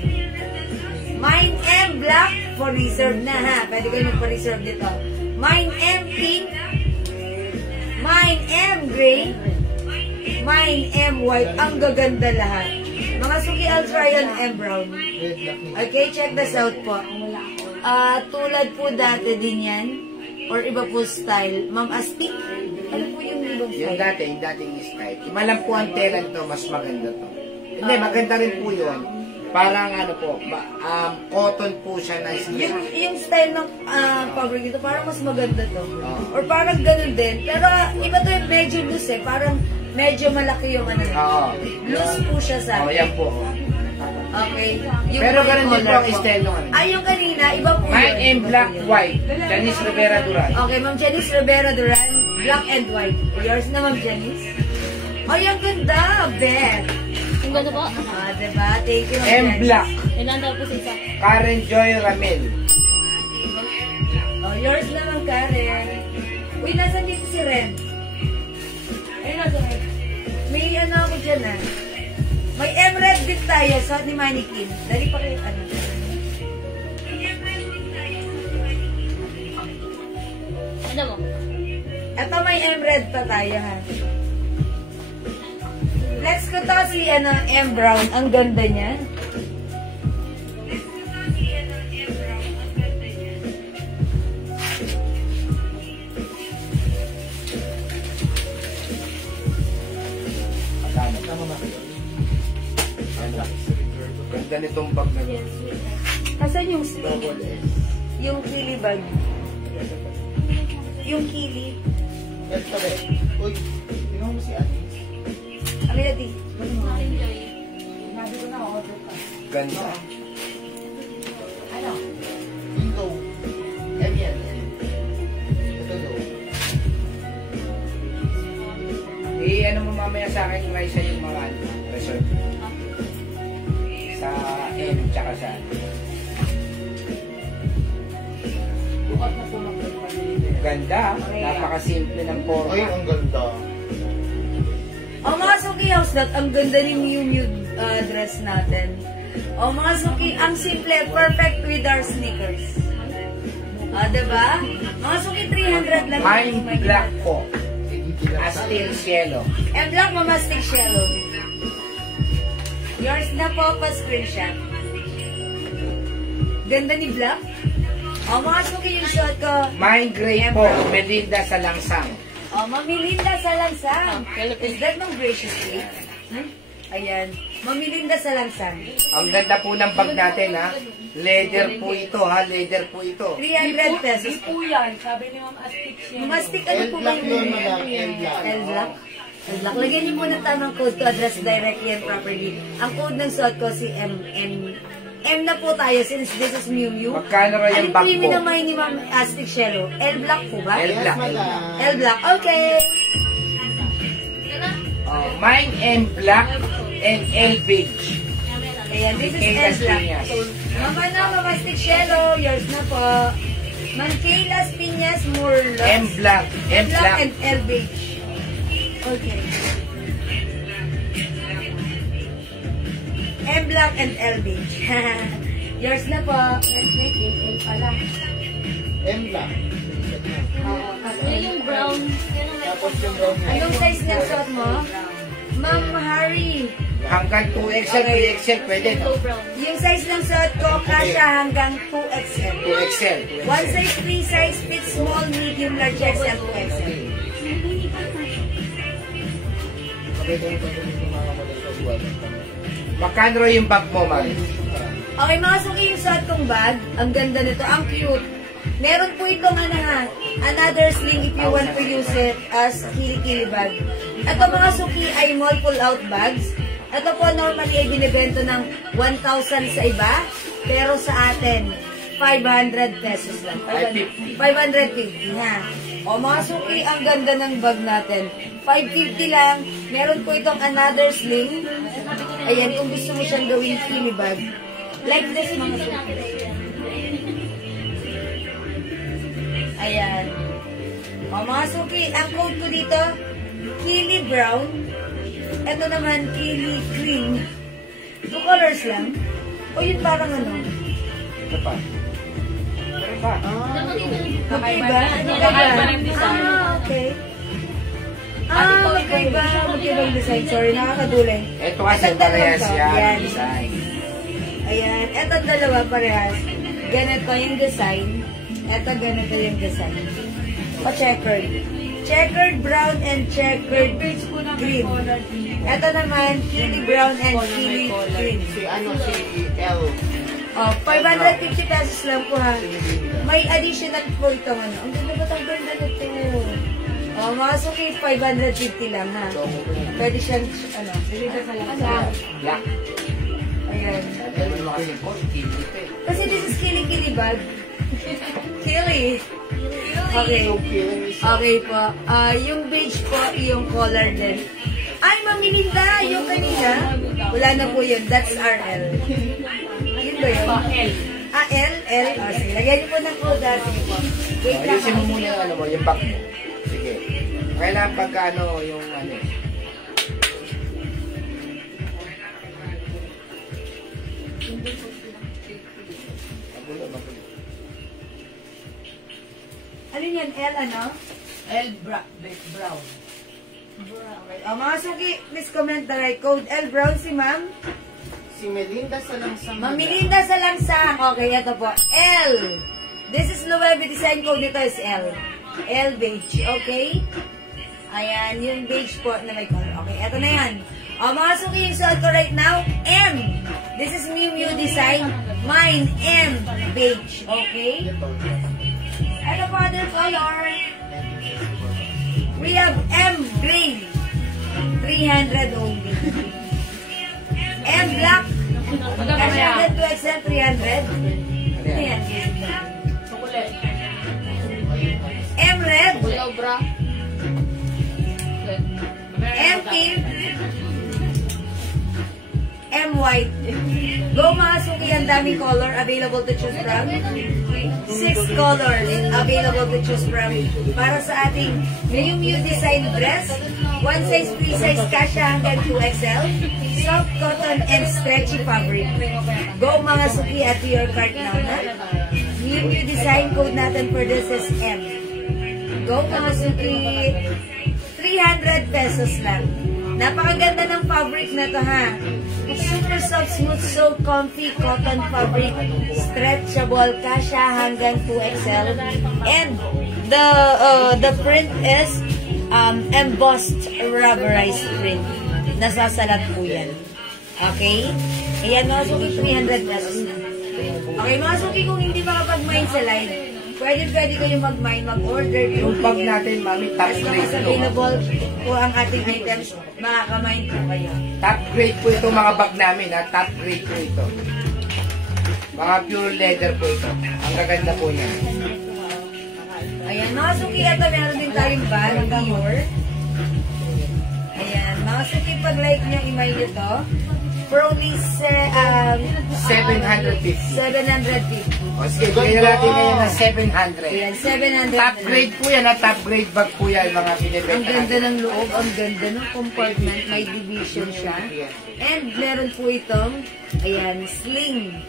Mine M black for reserve na ha. Pwede kayo magpa-reserve dito. Mine M pink. Mine M gray. Mine M white. Ang gaganda lahat. Mga suki, I'll try on M brown. Okay, check this out po. Tulad po dati din yan. Or iba po style. Ma'am Astig, ano po yung ibang Yung style? dating style. Iba lang po ang tela nito, mas maganda to. Hindi, maganda rin po yun. Parang ano po, cotton po siya na slip. Yung style ng fabric dito, parang mas maganda to. Or parang ganun din. Pero iba to yung medyo loose eh. Parang medyo malaki yung ano. Oo. Loose po siya sa Oh, yan po. Okay. Pero ganun din po color ang style nung ano. Yung kanina, iba po Mine in black, white. Janice Rivera Duran. Okay, Ma'am Janice Rivera Duran, black and white. Yours na, Ma'am Janice. Ay, ang ganda, Beth. Ang ganda ba? Diba? Thank you, Ma'am M Janice. black. Ilan daw po sa isa? Karen Joy Ramel. Yours na, Ma'am Karen. Uy, nasan dito si Ren? Ayun, nasa Ren. May ano ako dyan, May M-Red din tayo sa ni Mannequin. Dali pa kayo, ano. Ano mo? Ito may M-Red pa tayo, ha. Let's ko to si, M Brown. Ang ganda niya. Ganda nitong bag na yun. Asan yung sleeve? Yung kili bag. Yung kili. Ito ba? Uy, tingnan mo si Ate. Ano yun, di? Ganda. Ano? Window. Yan. Ito daw. Ano mo mamaya sa akin, Raisa, yung mga resort. Sa M, tsaka sa ganda. Napakasimple ng forma. Ay, ang ganda. Mga suki house that, ang ganda ni Miu Miu dress natin. Mga suki, ang simple, perfect with our sneakers. Diba? Mga suki, 300 lang. Mine black po. lang sa Astil Cielo. M Black, mamastic yellow. Yours na po, pa-screenshot. Ganda ni Black. O, mga suki yung shot ko. Mine gray po, Melinda sa langsang. O, Mamilinda sa langsang. Is that no graciously? Ayan. Mamilinda sa langsang. Ang ganda po ng bag natin, ha? Leather po ito, ha? Leather po ito. 300 pesos. Po yan, sabi ni Ma'am Astik siya. Mamastic ano po ba L-Black yun? yun, madam. L-Black. L-Black? L-Black. Lagyan niyo muna tamang code to address directly and properly. Ang code ng suot ko si M na po tayo since this is Miu Miu. Magkano raw yung Anong bag creamy mo? naman ni Ma'am Astic Shelo? L-Black po ba? L- Yes, Black. madam. L-Black. Okay. Oh, mine M black and L beige. Ayan, this is Kayla's L-Black. Piñas. Mama na, Mama Astic Shelo. Yours na po. Ma'am Kayla's Piñas, Murlos. M black, M Black black. and L beige. Okay. M Black and L beige. Yours na po. L pala. M-Black. Yan yung brown. Yan ang Tapos yung brown na. Anong size ng suot mo? Ma'am Harry. Hanggang 2XL, 3XL, pwede, no? brown. Yung size ng suot ko, kasya hanggang 2XL. 2XL. One size, free size, fit small, medium, large, XL, 2XL. Pakita mo pa yung mga model sa buwan. Magkano raw yung bag mo, Mari? Okay, mga suki yung suot kong bag. Ang ganda nito. Ang cute. Meron po itong another sling if you want to use it as kili-kili bag. Ito mga suki ay mall pull-out bags. Ito po normally ay binibento ng 1,000 sa iba. Pero sa atin, 500 pesos lang. 550. 550 ha. O mga suki, ang ganda ng bag natin. 550 lang. Meron po itong another sling. Ayan, kung gusto mo siyang gawing kili bag. Like this mga suki. Ayan. O mga suki, ang code ko dito, Kili Brown. Ito naman, Kili Cream. 2 colors lang. O yun parang ano? Ito pa. Ito pa. Magkaiba? Okay. Magkaiba. Magkaibang design. Sorry, nakakadulay. Ito kasi Itong dalawa parehas to. yan. Yan. Design. Ayan. Itong dalawa parehas. Ganito yung design. Ito ganito yung design. Pa-checkered. Checkered brown and checkered green. Ito naman, Kili brown and Kili green. Si L. Oh, 550 pesos lang po ha. May additional po itong ano. Ang ganda ba itong ganda nito? Oh, mga suki, 550 lang ha. Pwede siyang, ano, Black. ayan. Sabi mo kasi po, kili ito eh. Kasi this is Kili bag. Kili. Okay. Okay po. Yung beige po, yung color din. Ay, Mamilinda, yung kanina. Wala na po yun. That's RL. Yun ba yun? L? L? Sige, lagyan niyo po ng code. Sige po. Wait lang. Ayusin mo muna yung ano mo, yung bag mo. Sige. Kailangan pagka ano, yung ano. Ano yan? L ano? Brown. Okay. Mga suki, please comment the right code. L brown si ma'am. Si Melinda sa langsang. Mamilinda sa langsang. Okay, ito po. L. This is Loewe. Design code nito is L. L beige. Okay? Ayan, yung beige po na may color. Okay, ito na yan. O, mga suki, yung suot ko right now, M. This is Miu Miu design. Mine, M. Beige. Okay? Ito po, other color. We have M. Green. 300 only. M. Black. S100 to XL 300. Ano yan? M. Red. M. Pink. M. White. Go mga suki, ang daming color available to choose from. 6 colors available to choose from. Para sa ating Miu Miu design dress. One size, free size, kasya hanggang 2XL. Soft cotton and stretchy fabric. Go mga suki at your cart now. Ha? Miu Miu design code natin for this is M. Go mga suki. 300 pesos lang. Napakaganda ng fabric na to ha. Super soft, smooth, so comfy, cotton fabric, stretchable, kasha hanggang 2XL. And the print is embossed rubberized print. Nasasalat po yan. Okay? Ayan, mga suki, 300 pesos na. Okay, mga suki, kung hindi makapag-mine sa live, pwede kayo mag-mine, mag-order. Yung bag natin, mami, top As long grade as ito. available po ang ating items, makaka-mine po kayo. Top grade po ito mga bag namin, ha? Top grade po ito. Mga pure leather po ito. Ang gaganda po niya. Ayan, mga suki, ito meron din tayong bag, Dior. Ayan, mga suki, pag-like nyo, email nyo to. For only 750. 750. O sige, bigyan natin ngayon ng 700. Ayan, 700. Top grade po yan, ha? Top grade bag po yan, mga Ang pinibenta ganda natin. ng loob, ang ganda ng compartment, may division siya. And meron po itong, ayan, sling.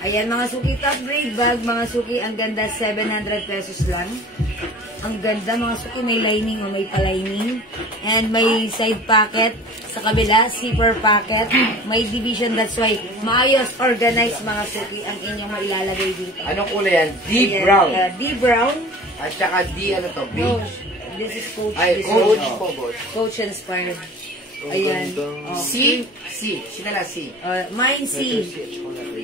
Ayan, mga suki, top grade bag, mga suki, ang ganda, 700 pesos lang. Ang ganda, mga suki, may lining o may palining. And may side pocket sa kabila, zipper pocket. May division, that's why maayos, organized, mga suki, ang inyong mailalagay dito. Anong kulay yan? Deep Ayan, brown. deep brown. At saka ano to? No, Beige. this is Coach. Ay, This is Coach po, boss. Coach inspired. Ayan. Oh. C. Sino na C? Mine C.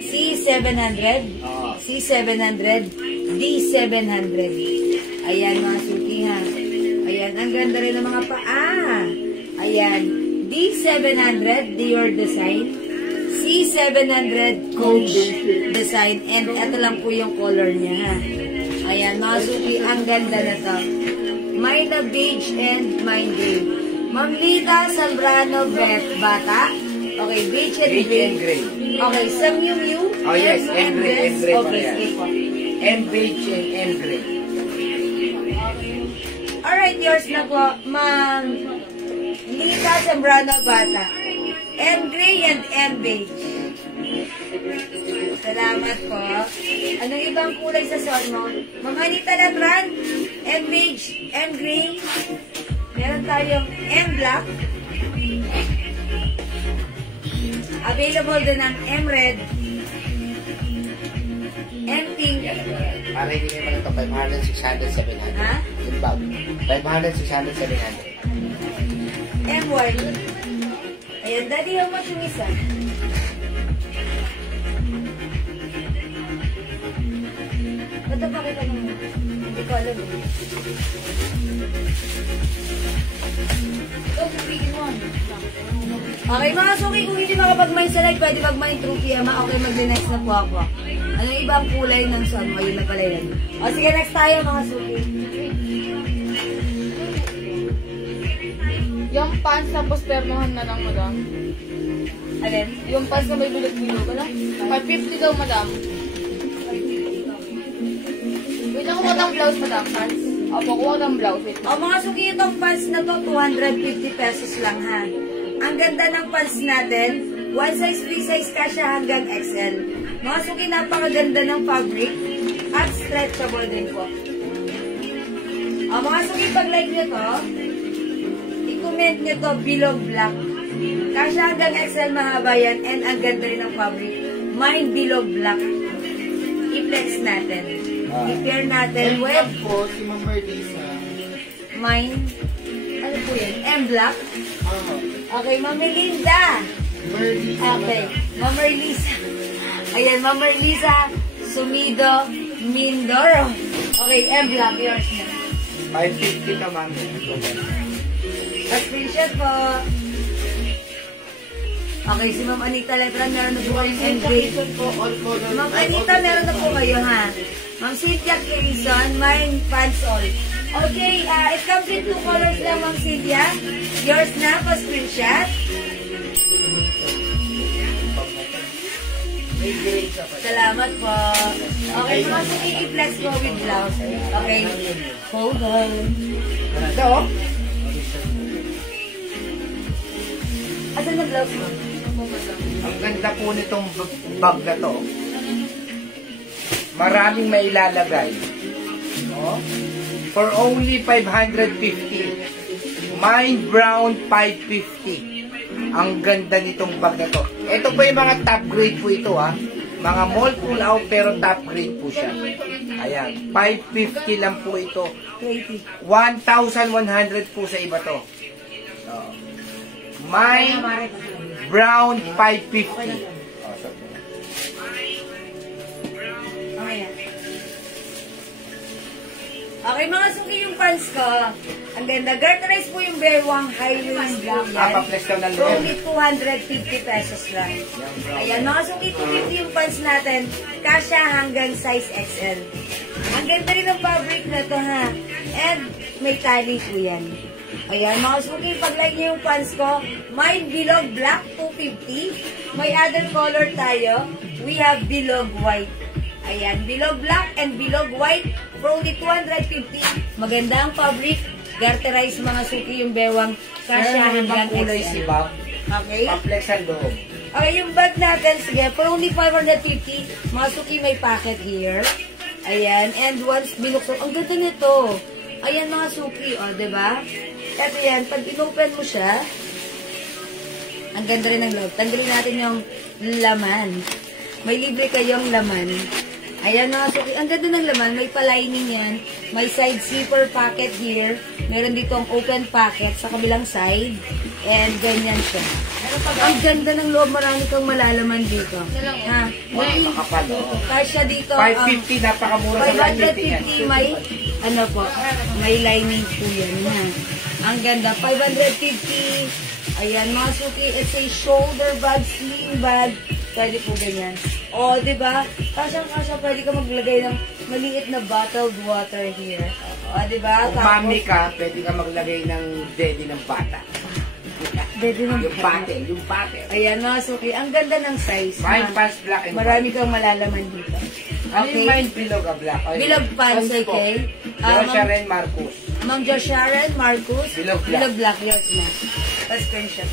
C700. C700. D700. Ayan, mga suki ha. Ayan, ang ganda rin ng mga paa. Ayan. D700, Dior design. C700, Coach design. And ito lang po yung color niya ha. Ayan, mga suki, ang ganda na to. Mine na beige and mine gray. Ma'am Lita Zambrano Bata. Okay, beige and Beige gray. and gray. Okay, sa Miu Miu. Oh yes, and gray, and gray pa Okay, yan. sige po. M beige and M gray. Alright, yours na po, Ma'am Lita Zambrano Bata. M gray and M beige. Salamat po. Anong ibang kulay sa suot mo? Ma'am Anita Latran, M beige, M gray. Meron tayong M black. Available din ang M red. M pink. Para hindi naman ito 500, 600, 700. Ha? Yung bag. 500, 600, 700. M white. Ayan, daddy, how much yung isa? Ba't napakita mo? Hindi ko alam. Okay, mga suki, kung hindi makapag-mine sa live, pwede mag-mine through Piyama. Okay, mag-next na po ako. Ano yung ibang kulay ng son mo? Yun na pala yun. O, sige, next tayo, mga suki. Yung pants na posternohan na lang, madam. Alin? Yung pants na may bilog-bilog, ano? 550 daw, madam. Wait lang, kuha ng blouse, madam. Pants. Opo, kuha ng blouse. Wait lang. O, mga suki, itong pants na to, 250 pesos lang, ha? Ang ganda ng pants natin, one size, free size ka siya hanggang XL. Mga suki, napakaganda ng fabric at stretchable din po. O, mga suki, pag like nyo to, i-comment nyo to, bilog black. Kasya hanggang XL mahaba yan, and ang ganda rin ng fabric. Mine bilog black. I-flex natin. I-pair natin And with po, si Ma'am Marlisa. mine, ano po yan, M black. Okay, Ma'am Melinda. Marlisa. Okay, Ma'am Marlisa. Ayan, Ma'am Marlisa Sumido Mindoro. Okay, M black, yours na. 550 ka, ma'am. Screenshot po. Okay, si Ma'am Anita Letran, meron na po kayong engage. Ma'am Anita, meron na po kayo, ha? Ma'am Cynthia Quezon, mine pants all. Okay, it comes in 2 colors lang, Ma'am Cynthia. Yours na, pa-screenshot. Salamat po. Okay, mga suki, i-flex ko with blouse. Okay, hold on. Ito, oh. Asan na blouse mo? Ang ganda po nitong bag na to. Maraming mailalagay. Oh. For only 550. Mine brown 550. Ang ganda nitong bag na to. Ito po yung mga top grade po ito ha. Mga mall pull out pero top grade po siya. Ayan, 550 lang po ito. 1,100 po sa iba to. So, Mine brown 550. Okay, mga suki yung pants ko. Ang ganda. Garterize po yung Bewang Highways Black yan. Papaplex daw ng loob. Only 250 pesos lang. Ayan, mga suki, 250 yung pants natin. Kasya hanggang size XL. Ang ganda rin ng fabric na to ha. And may tali po yan. Ayan, mga suki, pag-like niyo yung pants ko, may bilog black 250. May other color tayo. We have bilog white. Ayan, bilog black and bilog white for only 250. Maganda ang fabric. Garterize mga suki yung bewang. Kasya hanggang kulay si XL. Bob. Okay? Paplex ang loob. Okay, yung bag natin, sige, for only 550. Mga suki may pocket here. Ayan, and once binuksan, ang ganda nito. Ayan mga suki, o, diba? Ito yan, pag inopen mo siya, ang ganda rin ng loob. Tanggalin natin yung laman. May libre kayong laman. Ayan mga suki, ang ganda ng laman. May pa-lining yan. May side zipper pocket here. Meron ditong open pocket sa kabilang side. And ganyan siya. Ang ganda ng loob. Marami kang malalaman dito. Ha? May kasya dito. 550, napakamura sa 550 may, ano po, may lining po yan. Ha? Ang ganda. 550. Ayan mga suki, it's a shoulder bag, sling bag. Pwede po ganyan. O, diba? Kasyang-kasya, pwede ka maglagay ng maliit na bottled water here. O, diba? Kung mami ka, pwede ka maglagay ng daddy ng bata. Daddy ng Yung bate, yung bate. Ayan, mga suki. Ang ganda ng size. Mine pants black and Marami kang malalaman dito. Ano yung mine bilog a black? Bilog pants, okay? Joshua Ren Marcos. Ma'am Joshua Ren Marcos. Bilog black. Bilog black, yes na. Tapos screenshot.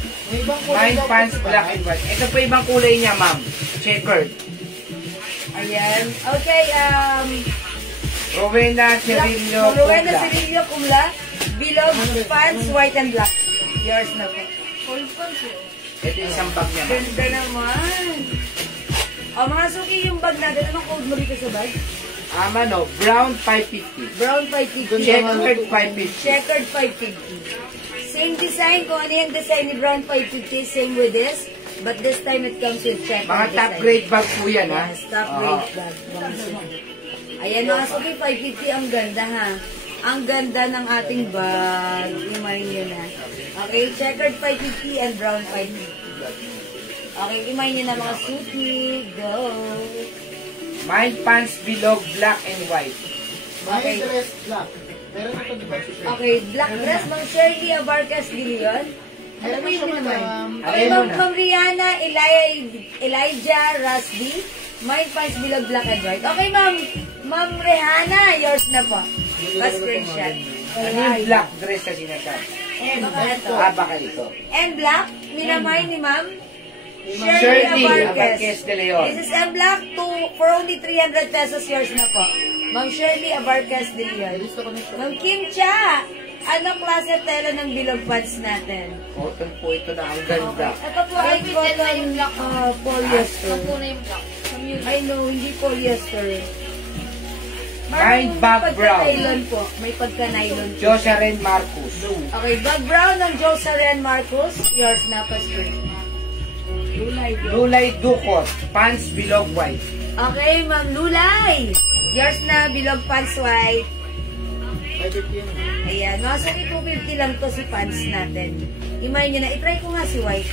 Mine pants black and white. Ito po ibang kulay niya, ma'am. Checkered. Ayan. Okay, Rowena Cirillo Rowena Pugla. Cirillo Pugla. Bilog pants, white and black. Yours na po. Ito yung isang bag niya, ma'am. Ganda naman. O, mga suki, yung bag natin. Anong code mo dito sa bag? No, brown 550. Brown 550. Checkered 550. Checkered 550. Same design. Kung ano yung design ni brown 550, same with this. But this time it comes with checkered Mga top design. grade bag po yan, ha? Yes, top grade bag. Ayan mga suki, 550 ang ganda ha. Ang ganda ng ating bag. Imayin nyo na. Okay, checkered 550 and brown 550. Okay, imayin nyo na mga suki. Go! Mine pants bilog black and white. Okay. Mine dress black. Meron ito diba? Okay, black dress, Ma'am Shirley Abarcas de Leon. Alam mo yun naman. Okay, Alam mo na. Ma'am Rihanna, Elijah Rasby. Mine pants bilog black and white. Okay, Ma'am Rihanna, yours na po. Pa-screenshot. Ano yung black dress na sinasabi? Baka ito. Baka ito. And black, minamay ni Ma'am Shirley Abarcas Abarcas de Leon. This is M black for only 300 pesos. Yours na po. Ma'am Shirley Abarcas de Leon. Ma'am Kim Cha, anong klase tela ng bilog pants natin? Cotton po ito na ang ganda. Ito po ay cotton polyester. Ito na yung black. I know, hindi polyester. Mine bag brown. Pagka-nylon po. May pagka-nylon po. Joshua Ren Marcos. Okay, bag brown ng Joshua Ren Marcos. Yours na pa screen. Lulay Dukot. Pants bilog white. Okay, Ma'am Lulay. Yours na, bilog pants white. 550 yun. Ayan, mga suki 250 lang to si pants natin. Imayin nyo na, itry ko nga si white.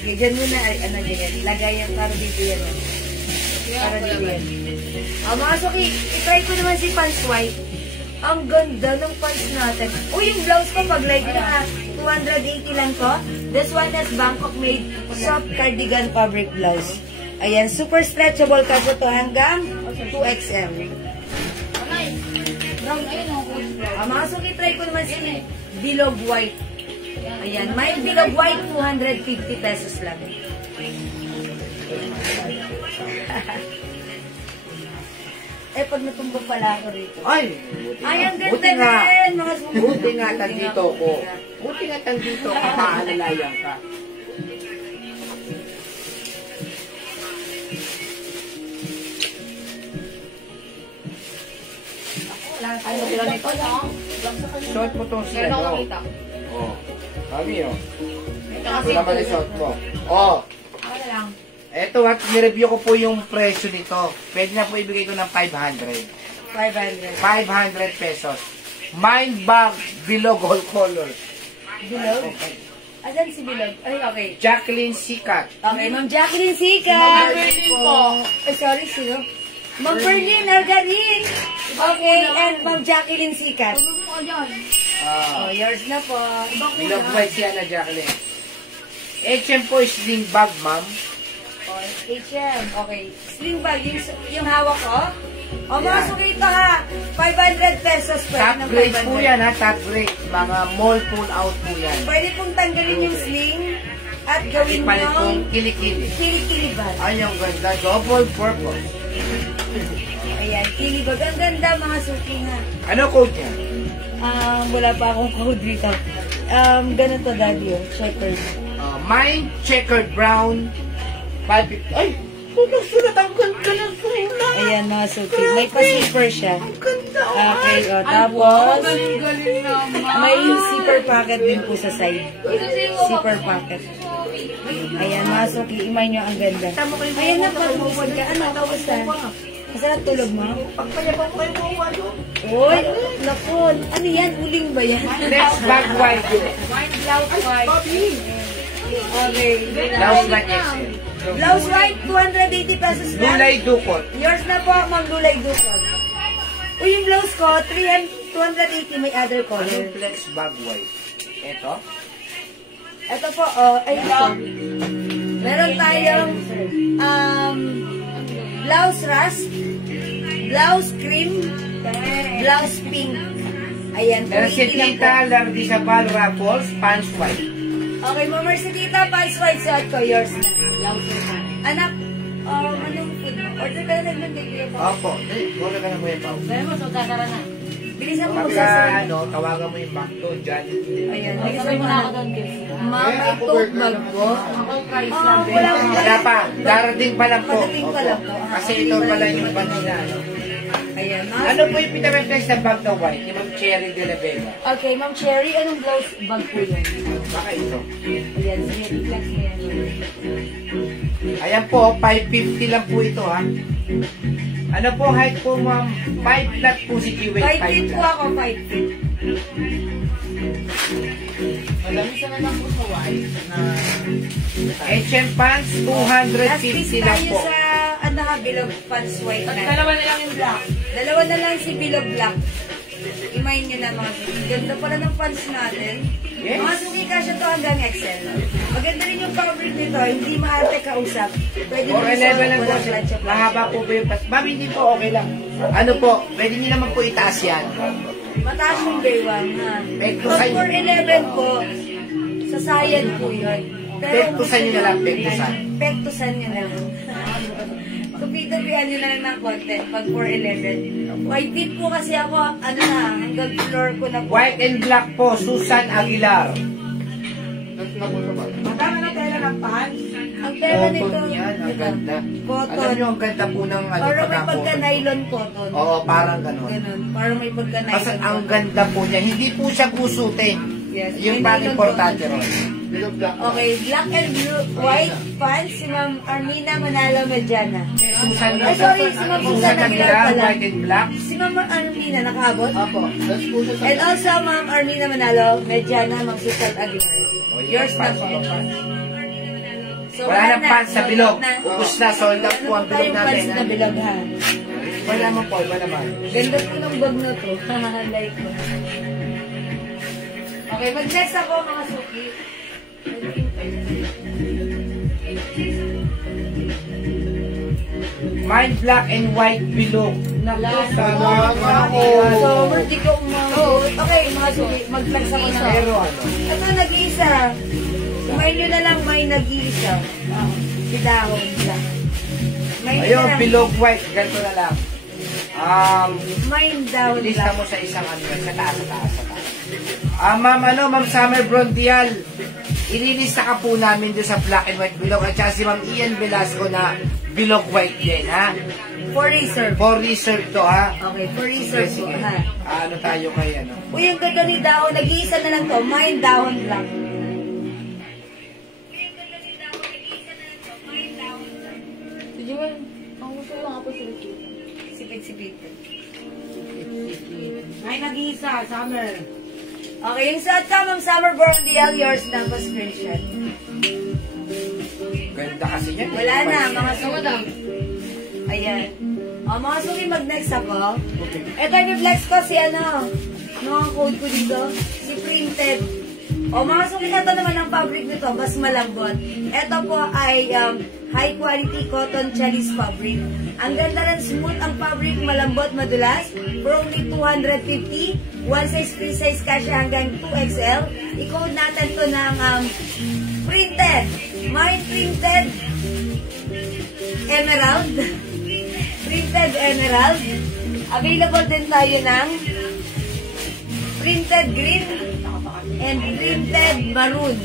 Okay, dyan muna, ano dyan, lagay yan, para dito yan. Para dito yan. Mga suki, itry ko naman si pants white. Ang ganda ng pants natin. Yung blouse ko, pag-like nyo ha, 280 lang to. This one has Bangkok made soft cardigan fabric blouse. Ayan, super stretchable kasi to hanggang 2XM. Mga suki, try ko naman si bilog white. Ayan, may bilog white, 250 pesos lang. Eh, pag natumbok pala ako rito. Ay, Ay, ang ganda buti nga. din, mga suki. Buti nga tandito ko. Buti nga tandito ka, maalalayan ka. Ano sila nito, no? Short mo tong Meron ako sila. nakita. Oh. Kami oh. Ito kasi Ito naman yung short mo. Oh. Ako na lang. Eto at nireview ko po yung presyo nito. Pwede na po ibigay ko ng 500. 500. 500 pesos. Mind bag below gold color. Bilog? Asan si Bilog? Ay, okay. Jacqueline Sikat. Okay, Ma'am Jacqueline Sikat. Ma'am Berlin po. Ay, sorry, sino? Ma'am Berlin Argarin. Okay, and Ma'am Jacqueline Sikat. Ano mo yan? Oh, yours na po. Below white siya na Jacqueline. HM po is sling bag, ma'am. Oh, HM. Okay. Sling bag, yung hawak ko. O, mga Yan. suki ito ha. 500 pesos pwede Top ng grade 500. po yan ha, top grade. Mga mall pull out po yan. Pwede pong tanggalin yung sling at gawin Ipalit yung pong kilikili. kilikilibag. Ay, ang ganda. Double purpose. Ayan, kilibag. Ang ganda mga suki ha. Ano code niya? Wala pa akong code dito. Ganito daddy oh. Checkers. Mine checkered brown. 550. Ay! Sulat ang ganda ng sulat. Ayan mga suki. May pa-zipper siya. Ang ganda. Okay, o. Tapos, may zipper pocket din po sa side. Zipper pocket. Ayan mga suki. Imay nyo ang ganda. Ayan na, pag-uusad ka. Ano, kamusta? Masarap tulog mo? Pagpayabang kayo mo ano? Uy, naku. Ano yan? Uling ba yan? Next bag white. White blouse, white. Okay. Blouse white XL. Blouse white, 280 pesos lang. Lulay dukot. Yours na po, Ma'am Lulay Dukot. Uy, yung blouse ko, 280, may other Ano color. yung flex bag white? Ito? Ito po, oh, ay ito. Meron tayong blouse rust, blouse cream, blouse pink. Ayan, Meron si 280 lang po. Tita Lardisabal Raffles, pants white. Okay, Mama, si Tita, pants white suot ko, yours na. Blouse naman. Anak, anong food mo? Order ka na naman kay Kuya Pao. Opo, muna ka na mo yung pao. Dahil mo, so sasara na. Bilisan mo Pagka, sa ano, tawagan mo yung McDo dyan. Ayan, Sabay bilisan mo mo na na. ako doon, Chris. Ma'am, may tote bag po. Ako price Ah, lang. wala akong Wala pa, darating pa lang po. Darating pa lang po. Opo. Kasi ito pala yung banda na, ano. Ayan, Ano po yung pinaka-flex na bag na white? Yung Ma'am Cherry de la Vega. Okay, Ma'am Cherry, anong blouse bag po yun? Baka ito. Ayan, sige, i-flex mo yan. Ayan po, 550 lang po ito ha. Ano po height po ma'am? 5 flat po si Kiwi. 5 feet po ako, 5 feet. Madami sa na lang po sa white na HM pants, Last 250 lang tayo po. sa, bilog pants white At na. dalawa na lang yung black. Dalawa na lang si bilog black. Imayin nyo na mga suki. Ganda pala ng pants natin. Yes. Mga suki kasya to hanggang XL. Maganda rin yung fabric nito. Hindi maarte kausap. Pwede Or mo 11 lang po walang siya. plancha. Mahaba po ba yung pants? Ma'am, hindi po okay lang. Ano po, pwede niyo naman po itaas yan. Mataas yung baywang ha. Pekto Pag sa inyo. 411 po, sa sayan po yun. Pektusan nyo na lang, pektusan. Pektusan nyo na lang. Tupi-tupian nyo na lang ng konti pag 411. White feet po kasi ako, hanggang floor ko na po. White and black po, Susan Aguilar. na po sa bag. Magkano na tela ng pants? Ang tela nito, Cotton yan, ang ito, ganda. Cotton. Alam nyo, ang ganda po ng ano, Parang may pagka-cotton. pagka-nylon cotton. Oo, parang ganun. Ganun. Parang may pagka-nylon Basta ang cotton. ganda po niya. Hindi po siya gusutin. Yes, Yung may parang nylon importante cotton. ron. Below black. Okay, black and blue, white pants, si Ma'am Armina Manalo Mediana. Susan Ay, sorry, si Ma'am Susan Aguilar Aguilar, pala. white and black. Si Ma'am Armina, nakaabot? Opo. That's po siya sa And also, Ma'am Armina Manalo, Mediana, Ma'am Susan Aguilar. Yours na po. So, Wala nang pants sa bilog. na. Ubus na, sold out po ang bilog Tayong natin. pants na bilog, ha? Wala naman po, iba naman. Ganda po ng bag na to. Like ko. Okay, mag-next ako mga suki. Mine black and white bilog. Naku, Salamat po. So, hindi ko umabot. Okay, mga suki, mag-flex ako na. Pero ano, Ito, nag-iisa. May nyo na lang, may nag-iisa. Bidahon lang. May nyo na ayun, lang. bilog white, ganito na lang. Mine down ilista lang. mo sa isang ano, sa taas. Ma'am Summer Brondial, ililista ka po namin doon sa black and white bilog at saka si Ma'am Ian Velasco na bilog white din, ha? For reserve. For reserve to, ha? Okay, for reserve po, Sige. ha? Ano tayo kay ano? Uy, yung ganda ni dahon. Nag-iisa na lang to. Mine dahon lang. Sige mo, ang gusto ko nga po sila. Sipit-sipit. Ay, nag-iisa, Summer. Okay, yung suot ka, Ma'am Summer Brondial, yours na po screenshot. Ganda kasi yan. Wala na, mga Ako suki. daw. Ayan. O, mga suki, mag-next ako. Ito, i-flex ko si ano, mga code ko dito, si Printed. O, mga suki, ito naman ang fabric nito, mas malambot. Ito po ay high quality cotton Chinese fabric. Ang ganda ng smooth ang fabric, malambot, madulas. For only 250, one size, free size kasi hanggang 2XL. I-code natin to ng Printed. My Printed Emerald. Printed Emerald. Available din tayo ng Printed Green and Printed Maroon.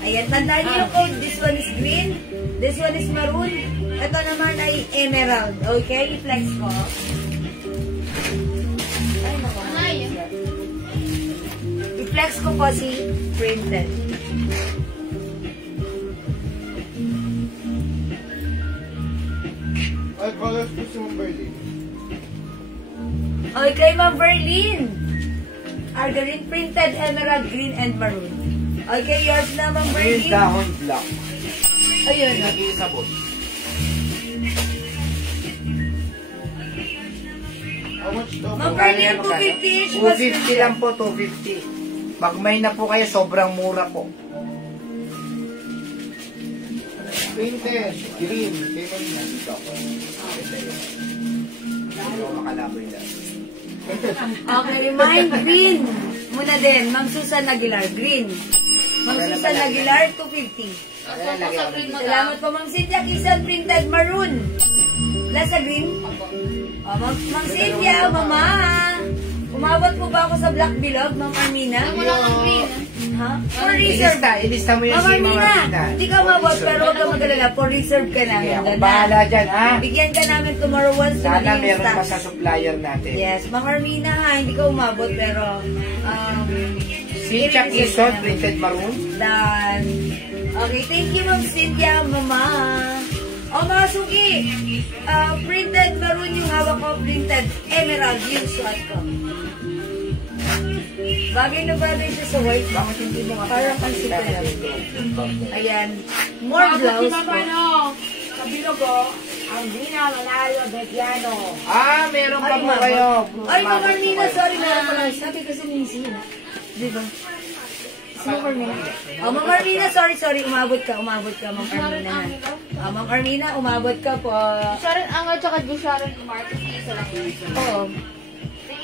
Ayan, tandaan niyo yung code. This one is green. This one is maroon. Ito naman ay emerald. Okay, i-flex ko. Ay, naku. Ay. I-flex ko po si Printed. Ay, colors po si Ma'am Berlin. Okay, Ma'am Berlin. Argarine Printed Emerald Green and Maroon. Okay, yours na, Ma'am Yung Berlin. dahon black. Ayun. Nag-iisa po. How much to? Ma'am Berlin, 250 each. 250 lang po, 250. Pag may na po kayo, sobrang mura po. Printed. Green. Kay Ma'am Ian. Ano makalaboy lang. Okay, mine green. Muna din, Ma'am Susan Aguilar, green. Ma'am Susan Aguilar, 250. Ako po sa green mo Salamat po, Ma'am Cynthia Kisan, Printed Maroon. Nasa green? Oh, Ma'am Cynthia, Mama. Umabot po ba ako sa Black Bilog, Ma'am Armina? Ako lang ang green. Ha? For reserve. Ilista mo yung Ma'am si Mama Armina, Rita. hindi ka umabot, pero huwag ka magalala. For reserve ka na. Sige, ako Ganda na. bahala dyan, ha? Bigyan ka namin tomorrow once Sana maging meron stock. pa sa supplier natin. Yes, Ma'am Armina ha, hindi ka umabot, pero Cynthia Quezon, Printed Maroon. done. Okay, thank you, Ma'am Cynthia, Mama. O, mga suki, printed maroon yung hawak ko, printed emerald yung suot ko. Bagay na bagay siya sa white. Bakit hindi mo nga Parang pansin ko lang. Ayan. More blouse po. Sa Bilogo, ang Dina Manalo Betiano. Ah, meron pa Ay, po Ma'am. kayo. Ay, Ma'am Armina, sorry, meron pala. Sabi kasi minsi. Diba? Si Ma'am Armina. Oh, Ma'am Armina, sorry, umabot ka, Ma'am Armina. Ma'am Armina, umabot ka po. Sharon Ang at saka Ju Sharon Marcos, isa lang yun. Oo.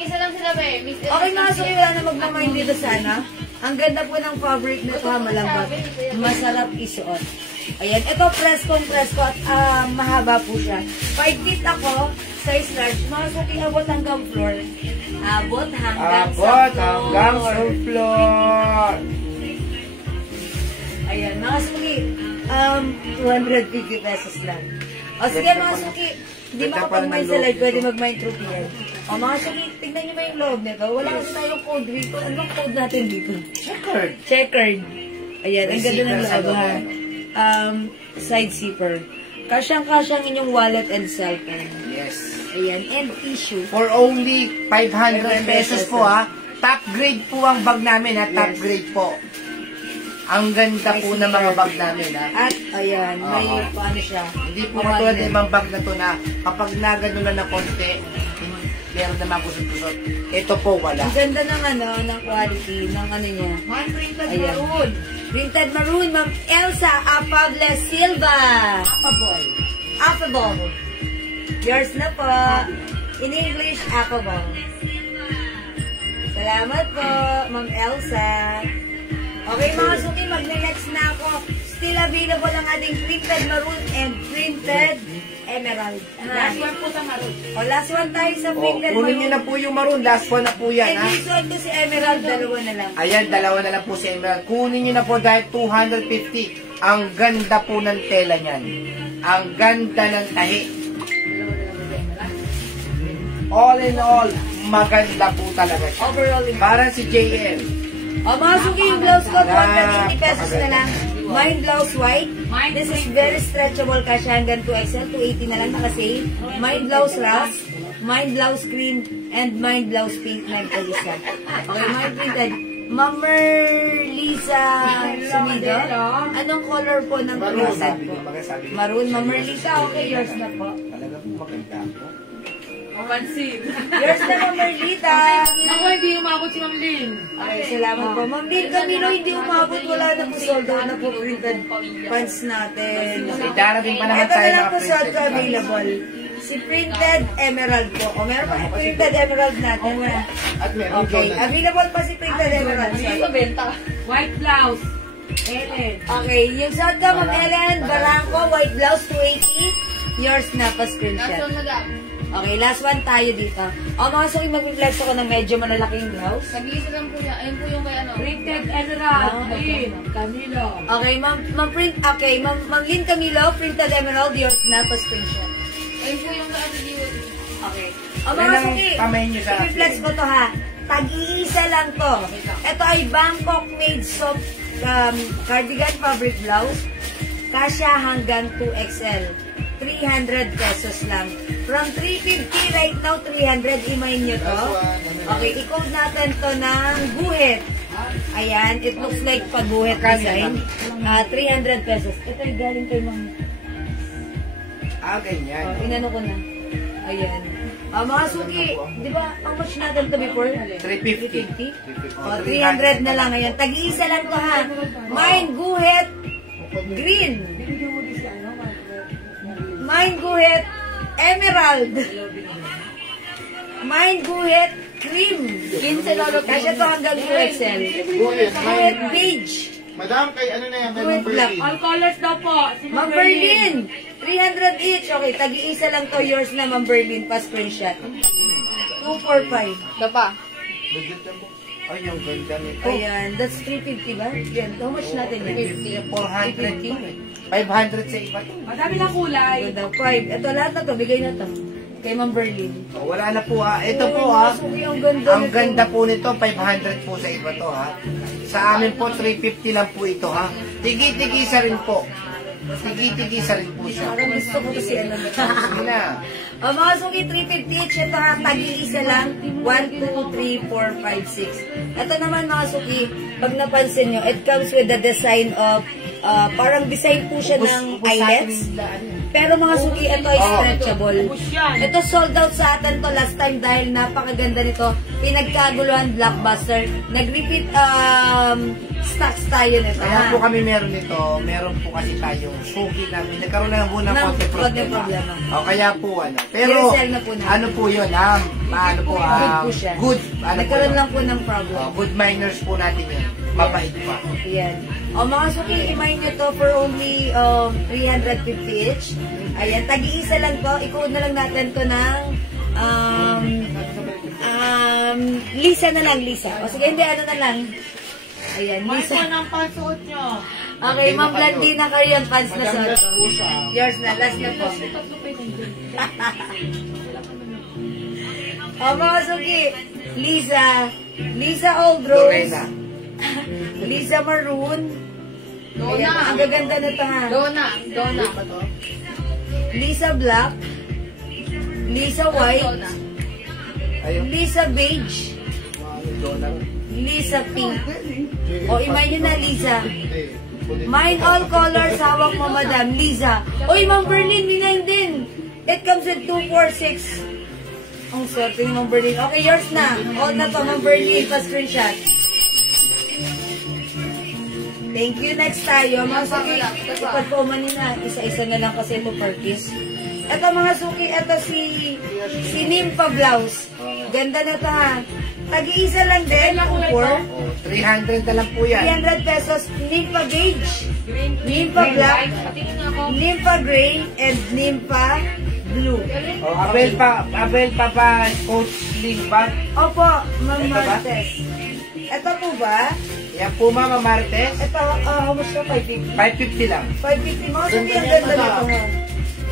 Isa lang sila ba eh. Miss Okay mga suki, wala na magmamind dito sana. Ang ganda po ng fabric nito ha, malambot. Masarap isuot. Ayan, ito presko at mahaba po siya. 5 feet ako, size large. Mga suki, abot hanggang floor. Abot hanggang sa floor. Ayan, mga suki, 250 pesos lang. O sige mga suki, hindi makapag-mine sa live, pwede mag-mine through PM. O mga suki, tignan nyo ba yung loob nito? Wala kasi tayong code dito. Anong code natin dito? Checkered. Checkered. Ayan, ang ganda ng Receiver sa loob ha. loob. Side zipper. Kasyang-kasyang inyong wallet and cellphone. Yes. Ayan, and tissue. For only 500 pesos po ha. Top grade po ang bag namin ha. Top Yes. grade po. Ang ganda po ng mga bag namin ha. At ayan, may paano siya. Hindi po katulad ng ibang bag na to na kapag nagano na ng konti, meron na mga kusot-kusot. Ito po wala. Ang ganda ng ng quality, ng niya. One printed Ayan. maroon. Printed maroon, Ma'am Elsa Afable Silva. Apple. Affable. Yours na po. In English, affable. Salamat po, Ma'am Elsa. Okay mga suki, magne-next na ako. still available ang ating printed maroon and printed emerald. Last one po sa maroon. O, last one tayo sa O, printed kunin nyo maroon. na po yung maroon. Last one na po yan, And ha? this one to si emerald, dalawa na lang. Ayan, dalawa na lang po si Emerald. Kunin nyo na po dahil 250. Ang ganda po ng tela niyan. Ang ganda ng tahi. All in all, maganda po talaga siya. Overall, Parang si JM. o, mga suki yung blouse ko, 280 pesos na lang. Mine blouse white. This is very stretchable kasi hanggang 2XL. 280 na lang naka-sale. Mine blouse rust. Mine blouse cream. And mine blouse pink na yung isa. Okay, mine printed. Ma'am Lisa Sumido. Anong color po ng closet po? Maroon. Ma'am Lisa, okay, yours na po. Talaga po maganda po. Mapansin. Yours na, Ma'am Lita. Ako, hindi umabot si Ma'am Lynn. Okay, salamat po. Ma'am Lynn Camilo, hindi umabot. Wala na po sold out na po printed pants natin. Darating pa naman Ito tayo na lang mga po sold printed ko available. Si printed emerald po. O, meron pa si printed emerald natin. At meron Okay, po na. available pa si printed emerald. White blouse. Ellen. Okay, yung suot ka, Ma'am Ellen, Barangco, white blouse, 280. Yours na pa screenshot. Okay, last one tayo dito. O, mga suki, mag-reflex ako ng medyo malalaking blouse. Nag-iisa lang po niya. Ayun po yung kay ano. Printed emerald. Lynn. Camilo. Okay, Ma'am Lynn Camilo, printed emerald, yours na pa screenshot. Ayun po yung kay ano. Okay. O, Yan mga ang suki, kamay nyo sa i-reflex ko to ha. Tag-iisa lang to. Ito ay Bangkok made soft cardigan fabric blouse. Kasya hanggang 2XL. 300 pesos lang. From 350 right now, 300. Imay nyo to. Okay, i-code natin to ng guhit. Ayan, it looks like pag-guhit design. 300 pesos. Ito ay galing kay Ma'am. ganyan. Inano ko na. Ayan. Mga suki, di ba, how much natin to before? 350. 350? 300 na lang. Ayan, tag-iisa lang to ha. Mine guhit green. Mine guhit emerald. Mine guhit cream. 15 lolo. Kasi to hanggang 2XL. Guhit. Guhit beige. Madam, kay ano na yan? Kay Guhit Ma'am black. Berlin. All colors daw po. Si Ma'am Berlin, 300 each. Okay, tag-iisa lang to. Yours na, Ma'am Berlin. Pa screenshot. 245. Ay, yung ganda nito. Ayan, that's 350 ba? Yan, how much natin yan? 400. 500 sa iba. Madami na kulay. Ganda, 5. Ito lahat na to, bigay na to. Kay Ma'am Berlin. Wala na po ha. Ito po Ay, ha. masuki, ang ganda Ang nito. ganda po nito, 500 po sa iba to ha. Sa amin po, 350 lang po ito ha. Tigi-tigisa rin po. Tigi-tigisa rin po siya. Parang gusto ko kasi ano. Sige na. Mga suki, 350 each. Ito ha, tag-iisa lang. 1, 2, 3, 4, 5, 6. Ito naman mga suki, pag napansin nyo, it comes with the design of, parang design po siya ng eyelets. Pero mga suki, ito ay stretchable. Ito sold out sa atin to last time dahil napakaganda nito. Pinagkaguluhan, Blockbuster. Nag-repeat stocks tayo nito. Kaya po kami meron nito. Meron po kasi tayong suki namin. Nagkaroon na po ng konti problema. O kaya po ano. Pero I-resell na po natin. ano po yun ha. Ano po, Good po siya. good. Ano po Nagkaroon yun? lang po ng problem. Good miners po natin yun. Mabait pa. Ayan. O mga suki, imay nyo to for only 350 each. Ayan, tag-iisa lang to. I-code na lang natin to ng Lisa na lang, Lisa. O sige, hindi, ano na lang. Ayan, Lisa. Ang pasuot nyo. Okay, Ma'am Blandina, Korean pants na Madam, suot. last po siya. Yours na, last na po. O mga suki, Lisa Old Rose. Lorena. Lisa Maroon. Ayan, ang gaganda na ito ha. Dona. Lisa Black. Lisa White. Ayun. Lisa Beige. Lisa Pink. O, imay nyo na, Lisa. Mine all colors, hawak mo, madam. Lisa. Oy, Ma'am Berlin, minine din. It comes with 246. Ang swerte ni Ma'am Berlin. Okay, yours na. All na to, Ma'am Berlin. Pa-screenshot. Thank you. Next tayo. Mga suki, ipad po manina. Isa-isa na lang kasi ito per piece. Ito mga suki, ito si Nympha Blouse. Ganda na ito ha. Tag-iisa lang din. 300 na lang po yan. 300 pesos. Nympha Beige. Nympha Green Black, white. Patingin nga ako. Nympha Gray, and Nympha Blue. Oh, Abel pa coach link ba? Opo, Ma'am Ito ba? Martes. Ito po ba? Yan po Mama Martes. Ito, how much na? 550? 550 lang. 550 mo? Sabi, ang ganda nito nga.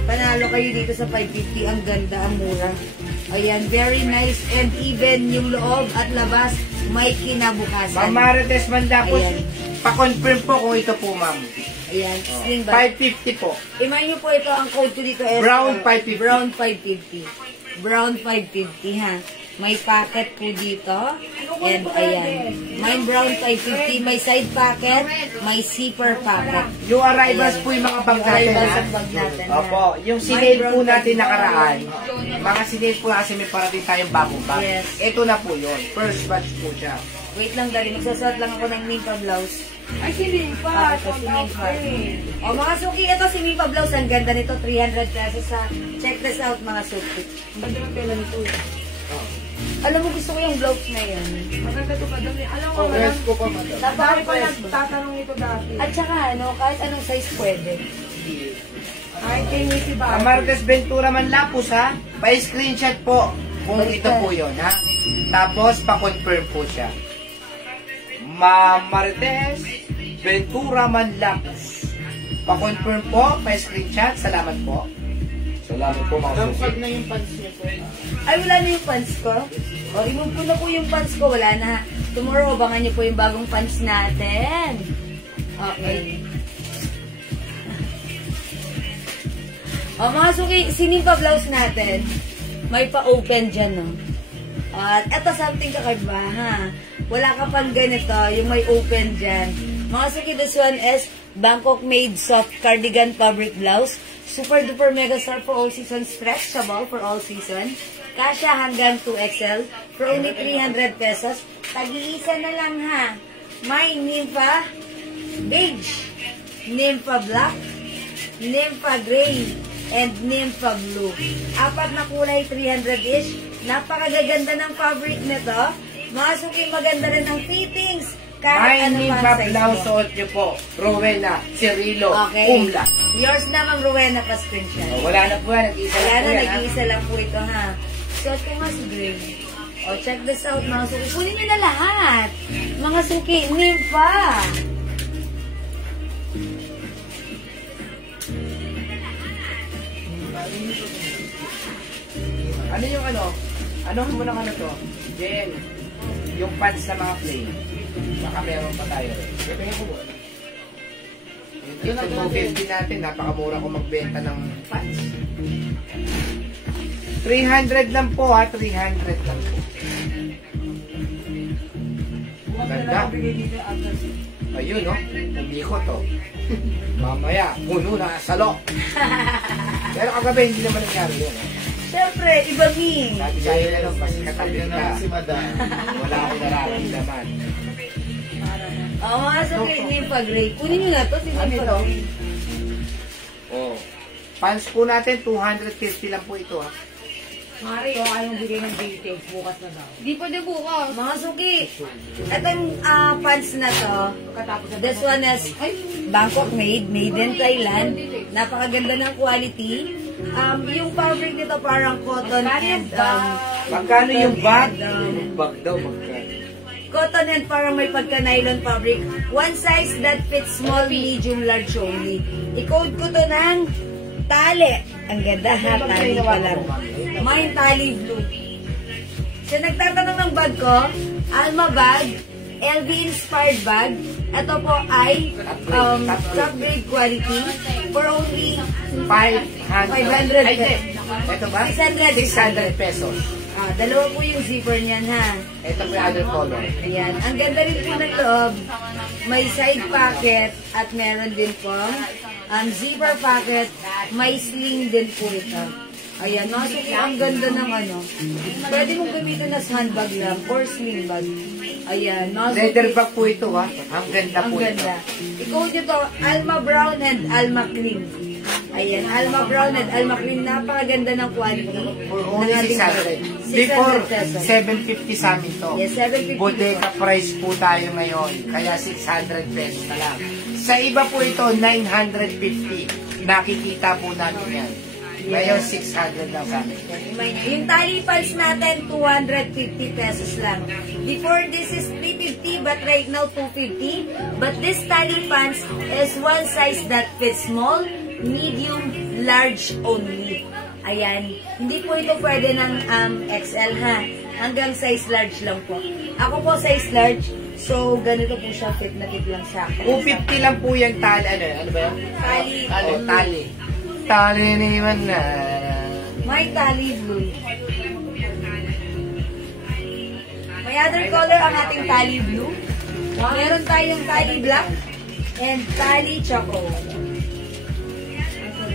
Panalo kayo dito sa 550. Ang ganda, ang mura. Ayan, very nice and even yung loob at labas may kinabukasan. Ma'am Martes Mandapos, Ayan. pa-confirm po kung ito po ma'am. Ayan, sling bag. 550 po. Imayin niyo po ito, ang code ko dito is Brown 550. Brown 550. Brown 550 ha. May packet po dito. And ayan. May brown 550, may side pocket, may zipper pocket. Yung arrivals Ayan. po yung mga bag natin Arrivals ha. ang bag natin, ha. Opo, yung May sinale brown po natin 550. nakaraan. Mga sinale po kasi may parating tayong bagong bag. Yes. Ito na po yun. First batch po siya. Wait lang dali, magsusuot lang ako ng Nympha blouse. Ay, si Limpa. Ito si Nympha. O mga suki, ito si Nympha blouse. Ang ganda nito, 300 pesos sa check this out mga suki. Ganda ng tela nito. Alam mo, gusto ko yung blouse na yan. Maganda to pa dami. Alam mo, Congress ko pa, madam. dami Napaka pa nagtatanong ito dati. At saka ano, kahit anong size pwede. Ay, kay Missy Ang ba? Martes Ventura Manlapos ha. Pa-screenshot po kung ito po yun ha. Tapos pa-confirm po siya. Ma'am Martes Ventura Manlapos. Pa-confirm po, pa-screenshot. Salamat po. Salamat po mga Madam, susi. pag na yung pants niya po. Ay, wala na yung pants ko. O, remove ko na po yung pants ko. Wala na. Tomorrow, abangan niyo po yung bagong pants natin. Okay. O, mga suki, sining pa blouse natin. May pa-open dyan, no? At eto something kakaiba, ha? Wala ka pang ganito, yung may open dyan. Mga suki, this one is Bangkok made soft cardigan fabric blouse. Super duper mega star for all season, stretchable for all season. Kasya hanggang 2XL for only 300 pesos. Tag-iisa na lang ha. May Nympha beige, Nympha black, Nympha gray, and Nympha blue. Apat na kulay, 300-ish. Napakagaganda ng fabric nito. Mga suki, maganda rin ang fittings. May Kahit ano Nympha pa ang size blouse mo. suot niyo po. Rowena, Cirilo, Okay. Umla. Yours naman, Rowena, pa-screenshot. O, wala na po yan. Nag-isa Wala na po na, yan ha. nag-iisa lang po ito, ha. Suot ko nga si Gray. O, check this out, mga suki. Kunin nyo na lahat. Mga suki, Nympha. Ano yung ano? Ano mo ng ano to? Jen, yung pants na mga plain. Baka meron pa tayo. Yung ito 250 natin, napakamura ko magbenta ng pants. 300 lang po ha, 300 lang po. Ganda. Ayun no, umikot to. Mamaya, puno na salo. Pero kagabi, hindi naman nangyari yun. Siyempre, iba mi. Sabi sa'yo na lang, mas katabi Yan ka. na si madam. Wala akong nararamdaman. O, mga suki, Nympha Gray. Kunin nyo na to, si Nympha Gray. Oh. Pants po natin, 250 lang po ito ha. Mario, ayaw bigay ng details. Bukas na daw. Di pwede bukas. Mga suki, itong pants na to, this one is Bangkok made in Thailand. Napakaganda ng quality. Yung fabric nito parang cotton and Magkano yung bag? and, Yung bag daw, magkano? cotton and parang may pagka-nylon fabric. One size that fits small, medium, large only. I-code ko to ng tali. Ang ganda ha, tali pa lang. May tali blue. So, nagtatanong ng bag ko, Alma bag, LV inspired bag. Ito po ay top grade quality for only 500. 500 Ay, pesos. ito ba? 600 pesos. Dalawa po yung zipper niyan ha. Ito po yung other color. Ayan. Ang ganda rin po ng loob. May side pocket at meron din po ang zipper pocket. May sling din po ito. Ayan. Nasa po ang ganda ng ano. Pwede mong gamitin as handbag lang or sling bag. Ayan. Nasa Leather bag po ito ha. Ang ganda ang po ito. ganda. I-code ito, Alma Brown and Alma Cream. Ayan, Alma Brown and Alma Cream. Napakaganda ng quality. For only Ng ating 600. Before, 600 pesos. 750 sa amin to. Yes, 750. Bodega price po tayo ngayon. Kaya 600 pesos na lang. Sa iba po ito, 950. Nakikita po natin yan. Ngayon, 600 lang sa amin. Yung tali pants natin, 250 pesos lang. Before, this is 350, but right now, 250. But this tali pants is one size that fits small, medium, large only. Ayan. Hindi po ito pwede ng XL, ha? Hanggang size large lang po. Ako po size large, so ganito po siya, fit na fit lang sa akin. 250 lang po yung tali. Ano ba yan? Tali. Oh, tali. Tali naman na. May tali blue. May other color ang ating tali blue. Meron tayong tali black and tali choco.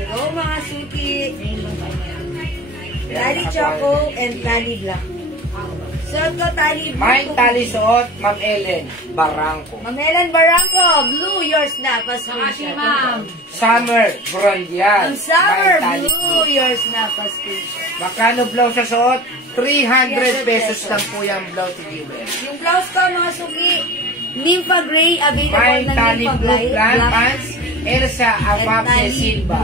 Hello mga suki. Tali choco and tali black. Suot ko tali blue. May tali suot, Ma'am Ellen Barangco. Ma'am Ellen Barangco, blue yours na. Pascreenshot. Ma'am. Summer, brand yan. Ang summer May tali blue yours na. Pascreenshot. Magkano blouse sa suot? 300 pesos lang po yung blouse ni Jewel. Yung blouse ko mga suki, Nympha Gray, available May ng tali Nympha blue Black. pants, Elsa Abable Silva.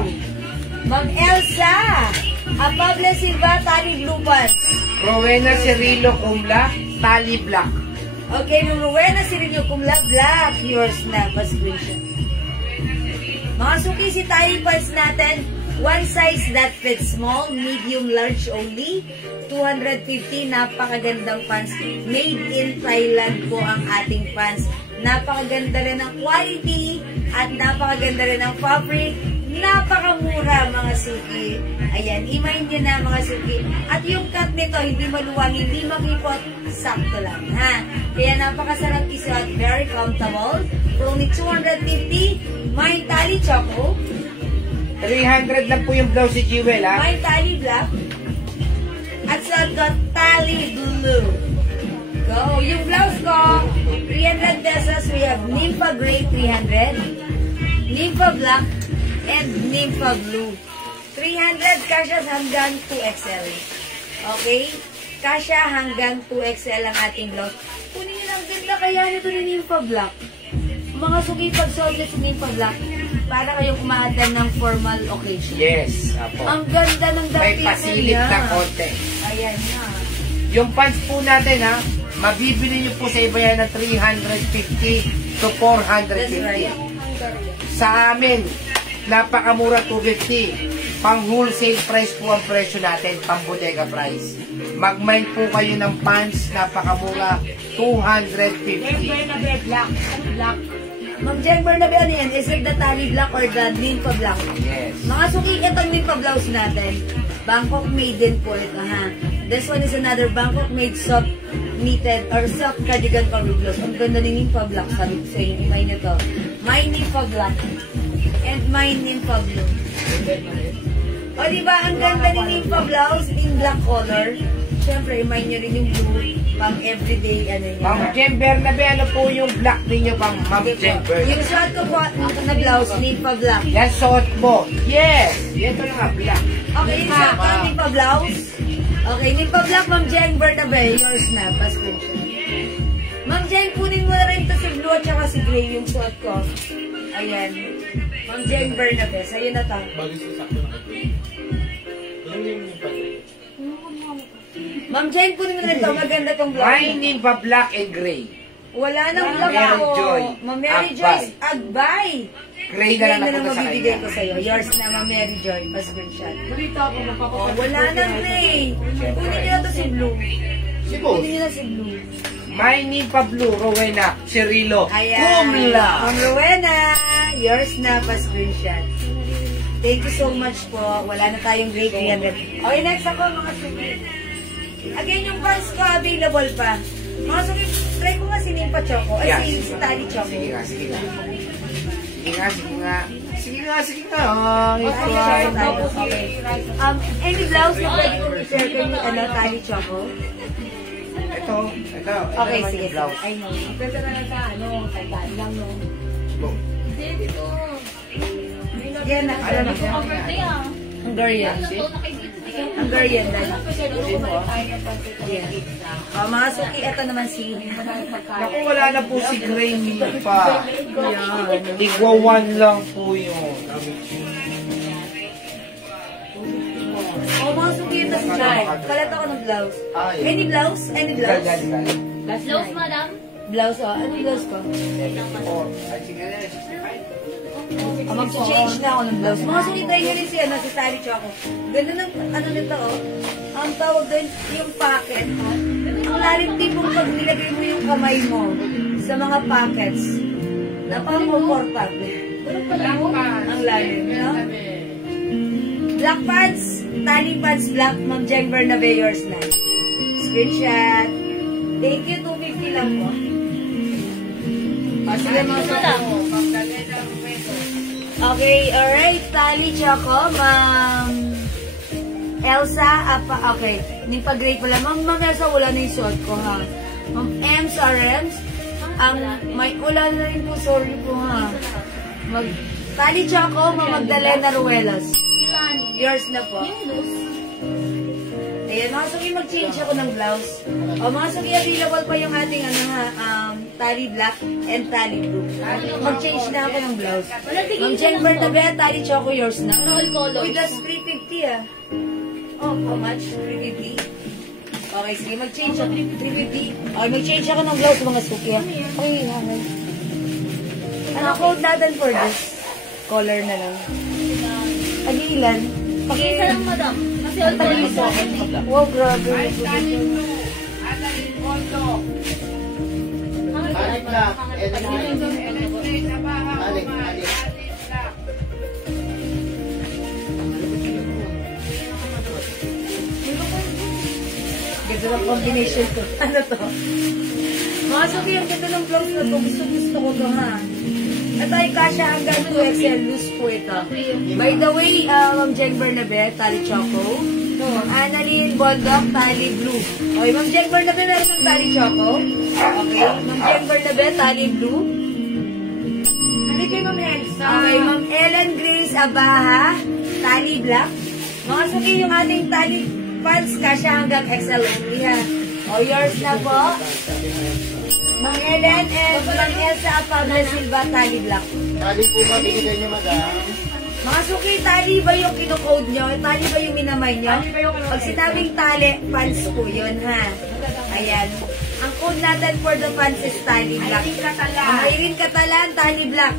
Ma'am Elsa, Abable Silva, tali blue pants. Rowena Cirilo Kumla, tali black. Okay, nung Rowena Cirillo Kumla, black, yours na, pa-screenshot. Mga suki, si tali pants natin, one size that fits small, medium, large only, 250, napakagandang pants. Made in Thailand po ang ating pants. Napakaganda rin ng quality at napakaganda rin ng fabric. Napakamura mga suki. Ayan, i-mind nyo na mga suki. At yung cut nito, hindi maluwang, hindi makipot, sakto lang, ha? Kaya napakasarap isuot, very comfortable. For only 250, may tali choco. 300 lang po yung blouse si Jewel, ha? May tali black. At suot ko, tali blue. Go! Yung blouse ko, 300 pesos. We have Nympha Gray, 300. Nympha Black, and Nympha Blue. 300, kasya hanggang 2XL. Okay? Kasya hanggang 2XL ang ating blouse. Kunin nyo lang, ganda kaya nito ni Nympha Black. Mga suki pag-suot si Nympha Black, para kayong umaattend ng formal occasion. Yes, apo. Ang ganda ng May dating pasilip niya. na konti. Ayan na. Yung pants po natin, ha? Mabibili nyo po sa iba yan ng 350 to 450. That's right. Sa amin, napakamura 250. Pang wholesale price po ang presyo natin, pang bodega price. Mag-mind po kayo ng pants, napakamura 250. Black. Black. Ma'am Jen Bernabe, ano yan? Is it the tali black or the Nympha Black? Yes. Mga suki, itong Nympha blouse natin, Bangkok made din po ito, ha? This one is another Bangkok made soft knitted or soft cardigan pang blouse. Ang ganda ni Nympha Black, sabi ko sa inyo, imay nito. My Nympha Black and my Nympha Blue. O diba, ang ganda ni Nympha blouse in black color. Siyempre, imay nyo rin yung blue pang everyday, ano yun. Ma'am Jen Bernabe, ano po yung black ninyo pang Ma'am Jen Bernabe? Yung suot ko po na blouse, Nympha Black. Yan, suot mo. Yes! Ito lang nga, black. Okay, yung suot ko, Nympha blouse. Okay, Nympha Black, Ma'am Jen Bernabe, yours na, pa-screenshot. Ma'am Jen, kunin mo na rin ito si blue at saka si gray yung suot ko. Ayan. Ma'am Jen Bernabe, sa'yo na to. Bagay sa sakto na kayo. Ilan yung patri? Ma'am Jen, kunin mo na rin ito. Maganda tong blouse. May Nympha black and gray. Wala nang black Mary ako. Joy, Ma'am Mary Agbay. Joyce, Agbay. Gray na lang Gray napunta sa mabibigay kanya. ko sa'yo. Yours na, Ma'am Mary Joy. Pa-screenshot. Balita ako, magpapapagod. Wala nang gray. Kunin nyo na to si blue. Si Boss. Kunin nyo na si blue. May Nympha blue, Rowena, Cirilo, Ayan. Kumla. Ma'am Rowena, yours na, pa-screenshot. Thank you so much po. Wala na tayong grade 300. Okay, next ako, mga suki. Again, yung pants ko, available pa. Mga suki, try ko nga si Nympha Choco. Ay, Yeah. si Tali Choco. Sige nga, sige nga. Sige nga, sige nga. Sige nga, sige nga. Ay, Okay, fly. share tayo. Okay. Any blouse na pwede kong i-share kay Tali Choco? Ito. Okay, naman sige. yung blouse. I know. Ang ganda na lang sa ano, tandaan lang, no? Hindi, dito. Yan na. Alam mo, Ito ka birthday ah. Hungarian. Ilang taon na kayo dito? Hanggang yan dahil. Mga suki, ito naman si... Naku, wala na po si Grammy pa. Yan. Tigwa 1 lang po yun. Mga suki, ito si Chai. Kalat ako ng blouse. Any blouse? Any blouse? Blouse, madam? Blouse, oh. Ano yung blouse ko? Mag-change na ako ng blouse. Mga suki tayo rin si Sally Choco. Ganda ng ano nito, oh. Ang tawag doon, yung pocket. Ang lalim tipong pag nilagay mo yung kamay mo sa mga pockets. Napaka-comfortable. Ang lalim, no? Black pants, tally pants black, Ma'am Jeng Bernabe, yours na. Screenshot. Thank you, 250 lang po. Sige mga suki. Okay, alright. Tally Choco, Ma'am Elsa, okay. Yung pag-grade pala. Ma'am Elsa, wala na yung suot ko, ha. Ma'am Ems, RMs, wala na rin po, sorry po, ha. Tally Choco, Ma'am Magdalena Ruelas. Yours na po. Ayan, mga suki, mag-change ako ng blouse. O, mga suki, available pa yung ating, tally black and tally blue. Mag-change na ako ng blouse. Ma'am Jen Bernabe, tally Choco, yours na. Uy, that's 350, ah. Oh, how much? 350? Okay, sige, mag-change ako. 350. Okay, mag-change ako ng blouse, mga suki, ah. Okay, hangin. Ano, quote natin for this? Color na lang. Pag-iilan? Pag-iisa lang, madam. Kasi all colors po. Wow, grabe. Alik black. Alik. Ganda ng combination ko. Ano to? Mga suki, ang ganda ng blouse na to. Gusto ko to, ha? At ay kasha hanggang 2XL loose po ito. By the way, Ma'am Jen Bernabe, tally Choco. Ma'am Annalyn Bondok, tally blue. Okay, Ma'am Jen Bernabe, meron ng tally Choco. Okay, Ma'am Jen Bernabe, tally blue. Ano kayo, Ma'am Elsa? Okay, Ma'am Ellen Grace Abaha, tally black. Mga suki, yung ating tally pants, kasha hanggang XL only, ha. O, yours na po. Ma'am Ellen and Ma'am Elsa Pablo Silva, tally black. Tali po ba binigay niyo, madam? Mga suki, tali ba yung kinocode nyo? Tali ba yung minamay nyo? Pag sinabing tali, pants po yun, ha? Ayan. Ang code natin for the pants is tali black. Irene Catalan, tali black.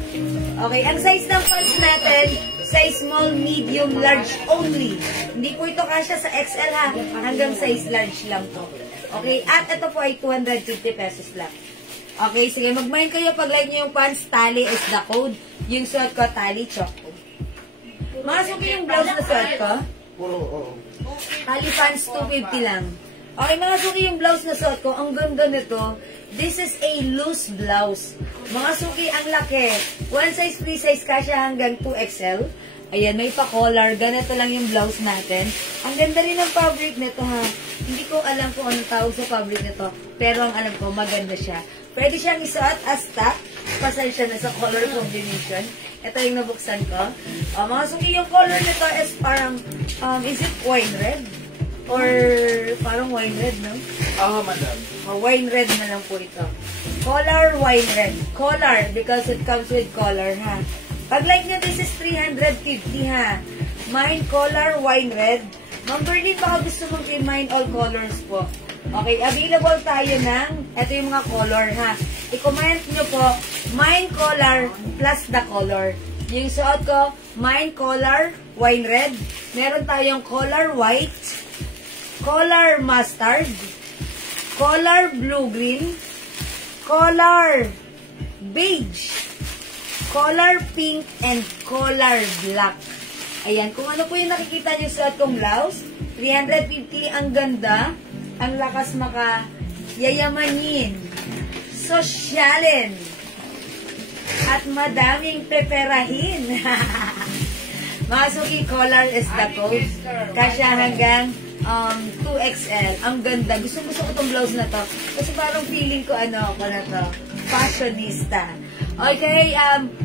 Okay, ang size ng pants natin, size small, medium, large only. Hindi po ito kasya sa XL, ha? Hanggang size large lang to. Okay, at ito po ay 250 pesos lang. Okay, sige, mag-mind kayo pag like nyo yung pants, tali is the code. Yung suot ko, tally Choco. Mga suki yung blouse na suot ko. Tally pants, 250 lang. Okay, mga suki yung blouse na suot ko, ang ganda nito. This is a loose blouse. Mga suki, ang laki. One size, free size, kasya hanggang 2XL. Ayan, may pa-collar. Ganito lang yung blouse natin. Ang ganda rin ng fabric nito, ha. Hindi ko alam kung anong tawag sa fabric nito. Pero ang alam ko, maganda siya. Pwede siyang isuot as top. Pasensya na sa color combination. Ito yung nabuksan ko. Mga suki, yung color nito is parang, is it wine red? Or parang wine red, no? Madam. Wine red na lang po ito. Color, wine red. Color, because it comes with color, ha? Pag like nyo, this is 350, ha? Mine, color, wine red. Ma'am Berlin, baka gusto mong kay mine all colors po. Okay, available tayo ng, ito yung mga color, ha? I-comment nyo po, mine color plus the color. Yung suot ko, mine color, wine red. Meron tayong color white, color mustard, color blue-green, color beige, color pink, and color black. Ayan, kung ano po yung nakikita nyo sa atong blouse, 350, ang ganda, ang lakas yayamanin, sosyalin, at madaming peperahin. Mga suki, color is the code. Kasya hanggang 2XL. Ang ganda. Gusto ko itong blouse na to. Kasi parang feeling ko, ako na to, fashionista. Okay,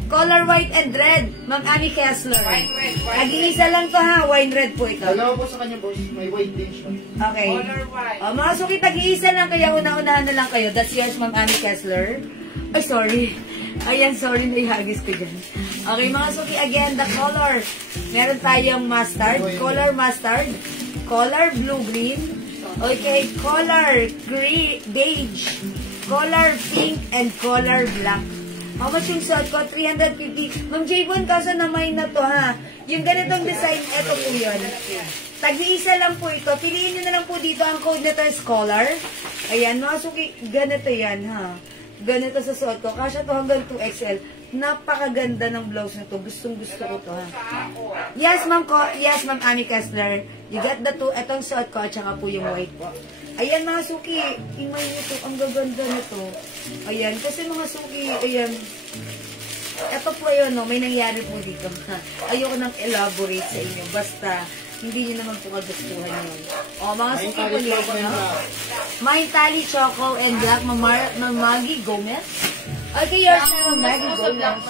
color white and red, Ma'am Ami Kessler. White, red, white, Nag-iisa lang to ha, wine red po ito. Dalawa po sa kanya, boss. May white din siya. Okay. Color white. Mga suki, tag-iisa lang kaya una-unahan na lang kayo. That's yours, Ma'am Ami Kessler. Ay, sorry. Ayan, sorry, may hagis ko dyan. Okay, mga suki, again, the color. Meron tayong mustard, color mustard, color blue-green, okay, color beige, color pink, and color black. How much yung suot ko? 350. Ma'am Jayvon, kaso naman na to ha. Yung ganitong design, eto po yun. Tag-iisa lang po ito. Piliin nyo na lang po dito. Ang code nito is color. Ayan, mga suki, ganito yan ha. Ganito sa suot ko. Kasya to hanggang 2XL. Napakaganda ng blouse na to. Gustong gusto ko to ha. Yes, ma'am Ami Kessler. You get the two. Etong suot ko at saka po yung white po. Ayan mga suki, imay nito, ang gaganda nito. Ayan, kasi mga suki, ayan. Ito po yun, no, may nangyari po dito. Ayoko nang elaborate sa inyo, basta hindi nyo naman po kagustuhan yun. O, mga suki po nito, no? May tali, choco, and black, Maggie Gomez. Okay, yours na, Maggie Gomez.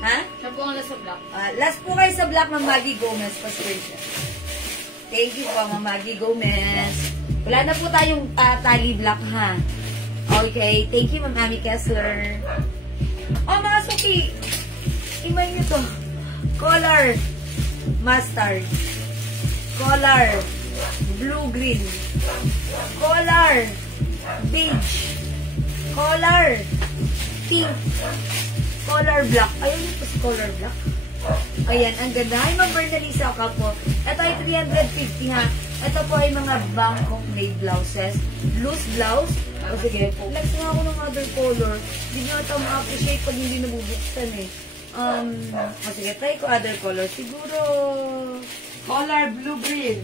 Ha? Siya po ang last sa black. Last po kayo sa black, Maggie Gomez, pastation. Thank you po, Maggie Gomez. Wala na po tayong tali black, ha? Okay, thank you, Ma'am Ami Kessler. Mga suki, imay nyo to. Color mustard, color blue-green, color beige, color pink, color black. Ayun yung color black. Ayan, ang ganda. Ay, Ma'am Bernalisa ka po. Ito ay 350 ha. Ito po ay mga Bangkok made blouses. Loose blouse. O sige, flex nga ako ng other color. Hindi nyo ito ma-appreciate pag hindi nabubuksan eh. O sige, try ko other color. Siguro... Color blue-green.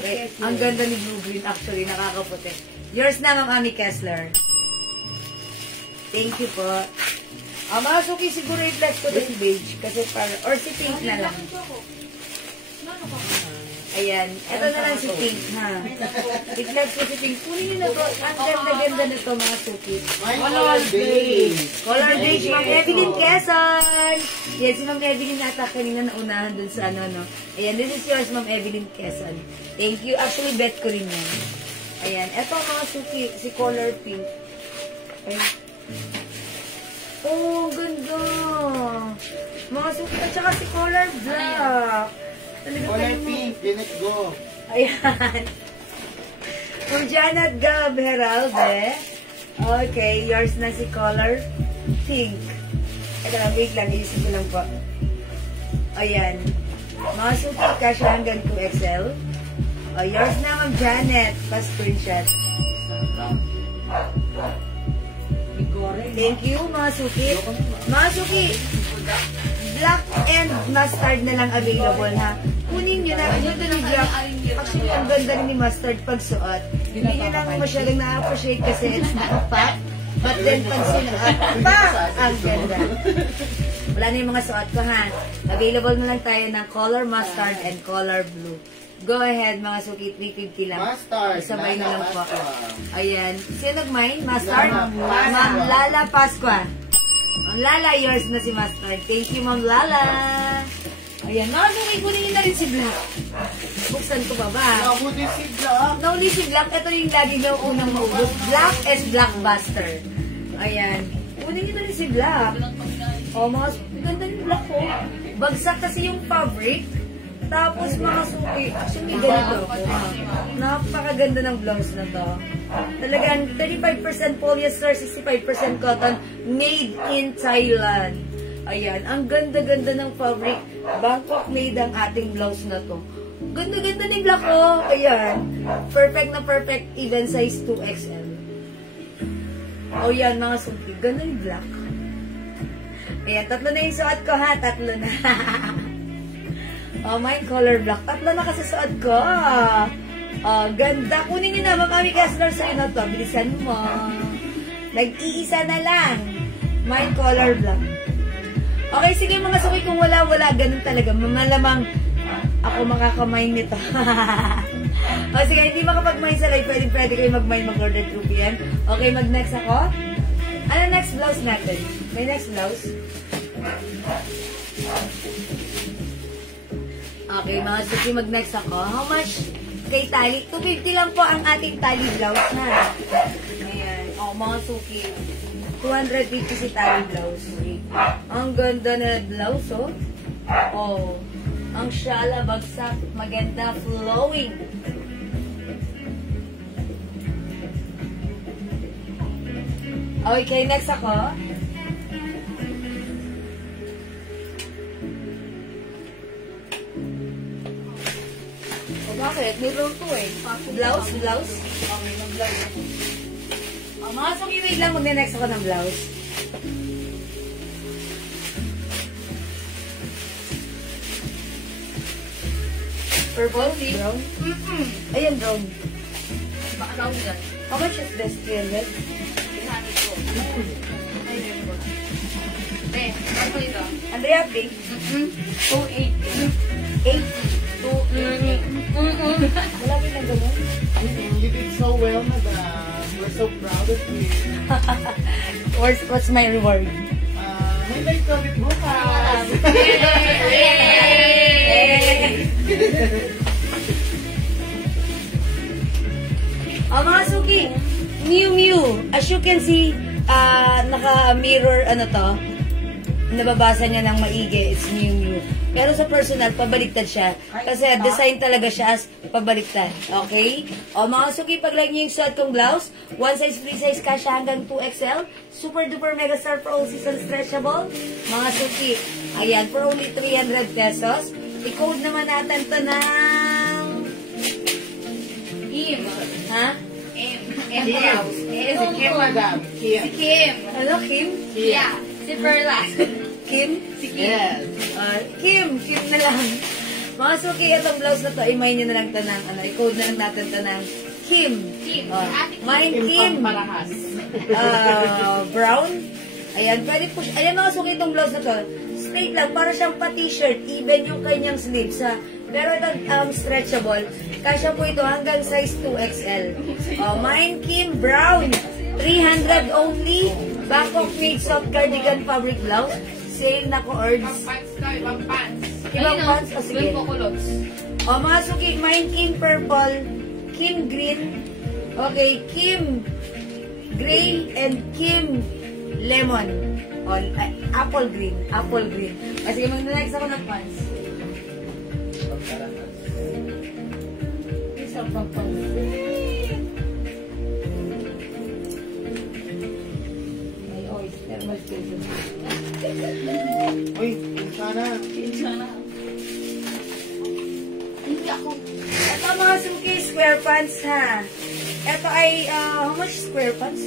Okay, ang ganda ni blue-green actually. Nakakaputi. Yours na, Ma'am Ami Kessler. Thank you po. Mga suki, siguro i-flex ko si beige. Kasi or si pink na lang. Ayan. Ito na lang si pink, ha. I-flex ko si pink. Kunin nyo na to. Ang ganda-ganda nito, mga suki. Color beige. Color beige, Ma'am Evelyn Quezon. Yes, si Ma'am Evelyn nata kanina naunahan dun sa ano, no. Ayan, this is yours, Ma'am Evelyn Quezon. Thank you. Actually, bet ko rin yan. Ayan. Ito, mga suki, si color pink. Ayan. Oh, ganda. Mga suki, at saka si color black. Color pink. Let's go. Ayan. For Janet Gab Heralde. Okay, yours na si color pink. Ito lang, wait lang. Iisip ko lang po. Ayan. Mga suki, kasya hanggang 2XL. Yours na, Ma'am Janet. Pa-screenshot. Thank you, mga suki. Mga suki, black and mustard na lang available, ha? Kunin nyo na. Yung ni black, actually, ang ganda rin ni mustard pag suot. Hindi nyo lang masyadong na-appreciate kasi it's nakapak. But then, pag sinuot, ang ganda. Wala na yung mga suot ko, ha? Available na lang tayo ng color mustard and color blue. Go ahead, mga suki, 350 lang. Mustard. Isabay na lang po. Pascua. Ayan. Sino nag-mine? Mustard? Lala. Ma'am Lala Pascua. Ma'am Lala, yours na si Mustard. Thank you, Ma'am Lala. Ayan. Mga suki, kunin nyo na rin si Black. Buksan ko ba ba? Nabuti si Black. Nauli si Black. Ito yung lagi na unang maubos. Black is Blockbuster. Ayan. Kunin nyo na rin si Black. O, mga suki, ganda ni Black ko. Bagsak kasi yung fabric. Tapos mga suki, actually ganito. Napakaganda ng blouse na to. Talagang 35% polyester, 65% cotton, made in Thailand. Ayan, ang ganda-ganda ng fabric. Bangkok made ang ating blouse na to. Ganda-ganda ni Black oh. Ayan, perfect na perfect, even size 2XL. O yan mga suki, ganda ni Black. Ayan, tatlo na yung suot ko ha, tatlo na. Oh, my color black. Tatlo na kasi suot ko. Oh, ganda. Kunin nyo na, Ma'am Ami Kessler sa'yo na to. Bilisan mo. Nag-iisa na lang. My color black. Okay, sige mga suki. Kung wala, ganun talaga. Malamang ako makakamine nito. O sige, hindi makapag-mine sa live. Pwede kayo mag-mine, mag-order through yan. Okay, mag-next ako. Ano next blouse natin? May next blouse? Okay, mga suki, mag-next ako. How much kay tali? 250 lang po ang ating tali blouse na. Ayan. O, mga suki. 250 si tali blouse. Ang ganda na blouse, oh. Oh. Ang shala, bagsak, maganda, flowing. Okay, next ako. Bakit? May roll to eh. Blouse? Blouse? Okay, mag-blouse ako. Mga suki, wait lang. Mag-next ako ng blouse. Purple? Brown? Ayan, brown. Baka daw yan. How much is this? 300? Pinamit ko. Ayun ko. Ano ito? Andrea, big? 280. 8? Wala ko lang ganun. You did so well, madam. We're so proud of you. What's my reward? May light commit bukas. Mga suki, Miu Miu. As you can see, naka-mirror, nababasa niya ng maigi, it's Miu Miu. Pero sa personal, pabaliktad siya. Kasi design talaga siya as pabaliktad. Okay? O mga suki, pag-like niyo yung suot kong blouse, one size, free size, kasha hanggang 2XL. Super duper mega star for all season stretchable. Mga suki, ayan, for only 300 pesos. I-code naman natin to ng... Kim. Ha? M. Blouse. Si Kim, madam. Kim. Si Kim. Ano, Kim? Yeah. Si Perla. Kim? Si Kim. Yes. Kim na lang. Mga suki, itong blouse na to, i-mine nyo na lang to ng, i-code na lang natin to ng Kim. Kim. Mine Kim. Parahas. Brown. Ayan, pwede push. Ayan mga suki, itong blouse na to. Straight lang, para siyang pa-t-shirt. Even yung kanyang sleeves, ha. Pero ito, stretchable. Kasya po ito hanggang size 2XL. Mine Kim Brown. 300 only. Bangkok made soft cardigan fabric blouse. Sale na ko, Erds. Ibang pants. Ibang pants? O, sige. Ibang kukulots. Mga suki, mine Kim Purple, Kim Green, okay, Kim Gray, and Kim Lemon. Apple Green. Sige, mag-next ako ng pants. Isa pa pants. May oyster, mag-schedule. Uy, sana. Hindi ako. Ito mga suki, square pants ha. Ito ay, how much square pants?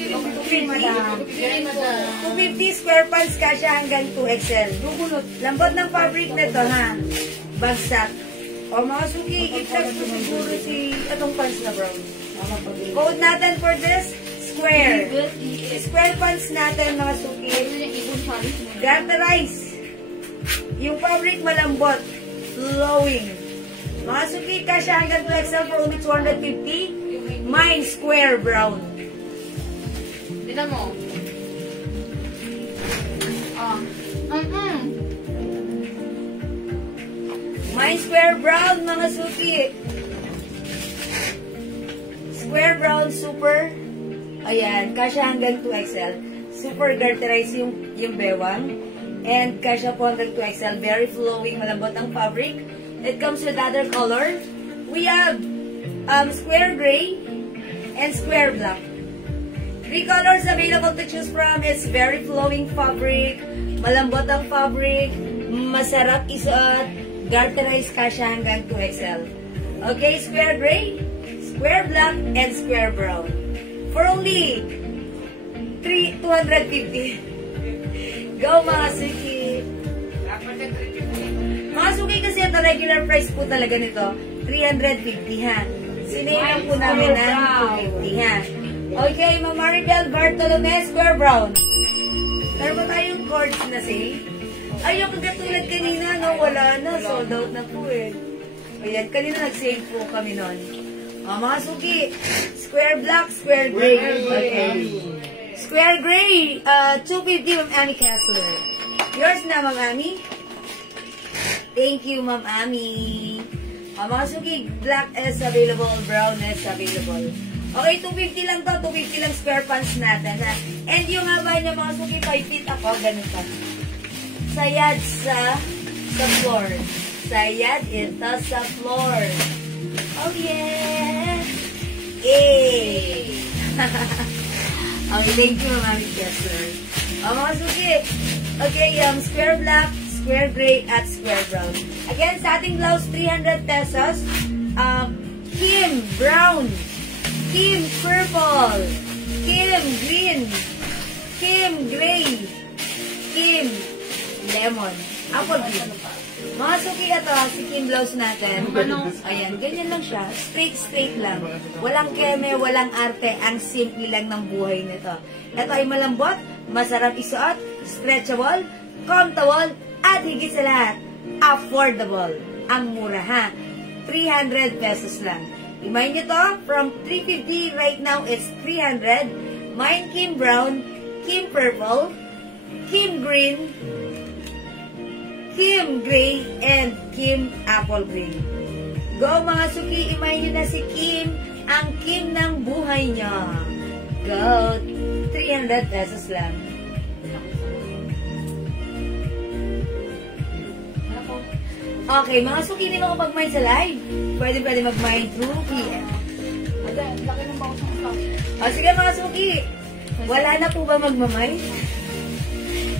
250, madam. 250 square pants kasya hanggang 2XL. Lambot ng fabric nito ha. Bagsak. O mga suki, i-flex ko siguro si itong pants na brown. Code natin for this, square. Square pants natin mga suki. Garterize. Yung fabric malambot. Flowing. Mga suki, kasya hanggang 2XL for only 250. Mine, square brown. Tignan mo. Mine, square brown, mga suki. Square brown, super. Ayan, kasya hanggang 2XL. Super garterize yung bewang. And kasya po hanggang 2XL. Very flowing, malambot ang fabric. It comes with other color. We have square gray and square black. 3 colors available to choose from. It's very flowing fabric. Malambot ang fabric. Masarap isuot. Garterize kasya hanggang 2XL. Okay, square gray, square black, and square brown. For only 250. Go mga suki! Mga suki kasi ito, regular price po talaga nito, 350 ha. Sinay lang po namin ng 250 ha. Okay, Ma'am Maribel Bartolome, square brown. Meron ba tayong cords na sale? Ay, yung katulad kanina, no, wala na, sold out na po eh. Ayan, kanina nag-sale po kami nun. Mga suki, square black, square gray. Okay. Square Gray, 250 Ma'am Ami Kessler. Yours na, Ma'am Ami. Thank you, Ma'am Ami. Mga suki, black is available, brown is available. Okay, 250 lang to, 250 lang square pants natin, ha. And yung haba niya, mga suki, 5 feet ako, ganun pa. Sayad sa floor. Sayad ito sa floor. Oh, yeah! Yay! Okay, thank you, Mami Kessler. Mga suki, okay, square black, square gray, at square brown. Again, sa ating blouse, 300 pesos. Kim brown, Kim purple, Kim green, Kim gray, Kim lemon, apple green. Mga suki, ito, si Kim blouse natin. Ayan, ganyan lang siya. Straight lang. Walang keme, walang arte. Ang simple lang ng buhay nito. Ito ay malambot, masarap isuot, stretchable, comfortable, at higit sa lahat, affordable. Ang mura, ha? 300 pesos lang. Imayin nyo to, from 350, right now, it's 300. Mine, Kim brown, Kim purple, Kim green, Kim gray, and Kim apple green. Go mga suki, imayin nyo na si Kim, ang Kim ng buhay nyo. Go, 300 pesos lang. Okay, mga suki, hindi mo mag-mine sa live. Pwede mag-mine through PM. Laki ng bawas ng stock. O sige mga suki, wala na po ba magmamine?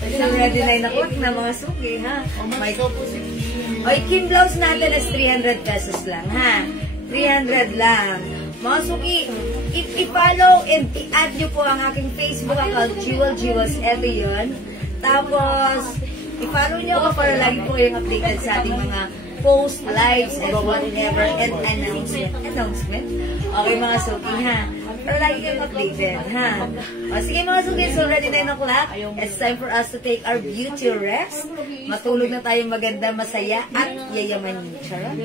So, ready na ako na mga suki, ha? May ko po si Kim. Okay, Kim blouse natin is 300 pesos lang, ha? 300 lang. Mga suki, i-follow and i-add nyo po ang aking Facebook account, Jewels. Ito yun. Tapos, i-follow nyo ako para lagi po kayong updated sa ating mga post, lives, and whatever, and announcement. Okay, mga suki, ha? Para lagi kayong updated, ha? O, sige mga suki, it's already 9 o'clock. It's time for us to take our beauty rest. Matulog na tayong maganda, masaya, at yayamanin. Charot?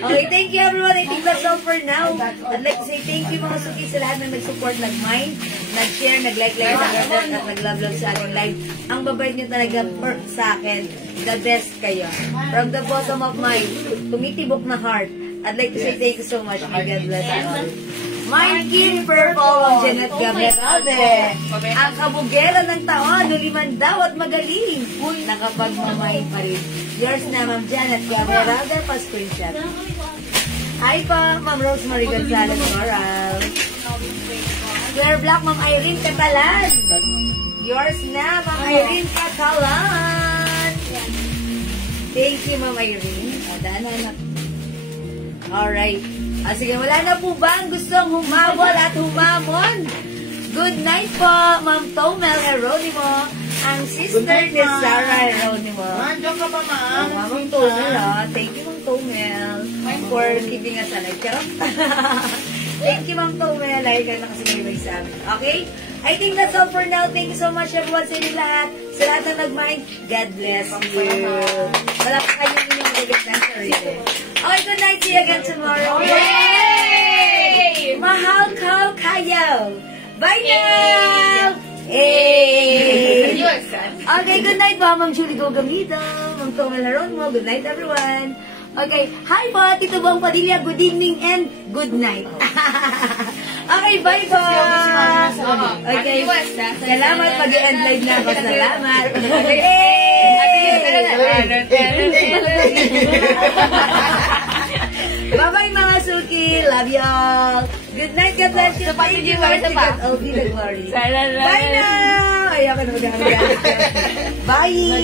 Okay, thank you everyone. I think that's all for now. I'd like to say thank you mga suki sa lahat na nag-support, nag-mind, nag-share, nag-like sa akin, at nag-love sa aking live. Ang babait nyo talaga sa akin. The best kayo. From the bottom of my tumitibok na heart, I'd like to say thank you so much. May God bless you all. My Kim Purple, Janet Gamerade. Ang kabugera ng taon, nulimandaw at magaling. Nakapagmamay pa rin. Yours na, Ma'am Janet Gamerade, pa-screenshot. Hi pa, Ma'am Rosemary Gonzalez Moral. Square Black, Ma'am Irene Catalan. Yours na, Ma'am Irene Catalan. Thank you, Ma'am Irene. Adana. Alright. Sige, wala na po ba ang gustong humabol at humamon? Good night po, Ma'am Tomel Heronimo, ang sister ni Sarah Heronimo. Nandiyan ka ba, ma'am? Ma'am Tomel, thank you, Ma'am Tomel, for keeping us alive. Thank you, Ma'am Tomel. Lagi ka nakasigaybay sa amin. Okay? I think that's all for now. Thank you so much, everyone, sa inyong lahat. Sa lahat na nag-mind, God bless you. Wala pa kayo ninyong magagit ng sarili. Okay, good night. See you again tomorrow. Yay! Mahal ko kayo. Bye now! Hey! Okay, good night po, Ma'am Julie Gogamito, Ma'am Tomel Heronimo. Good night, everyone. Okay, hi po, Tito Bong Padilla. Good evening and good night. Okay, bye po. Okay, salamat. Pag-end live na ako. Salamat. Bye-bye mga suki. Love y'all. Good night. God bless you. Thank you. God all be the glory. Bye now. Ayaw ka na mag-aaral. Bye.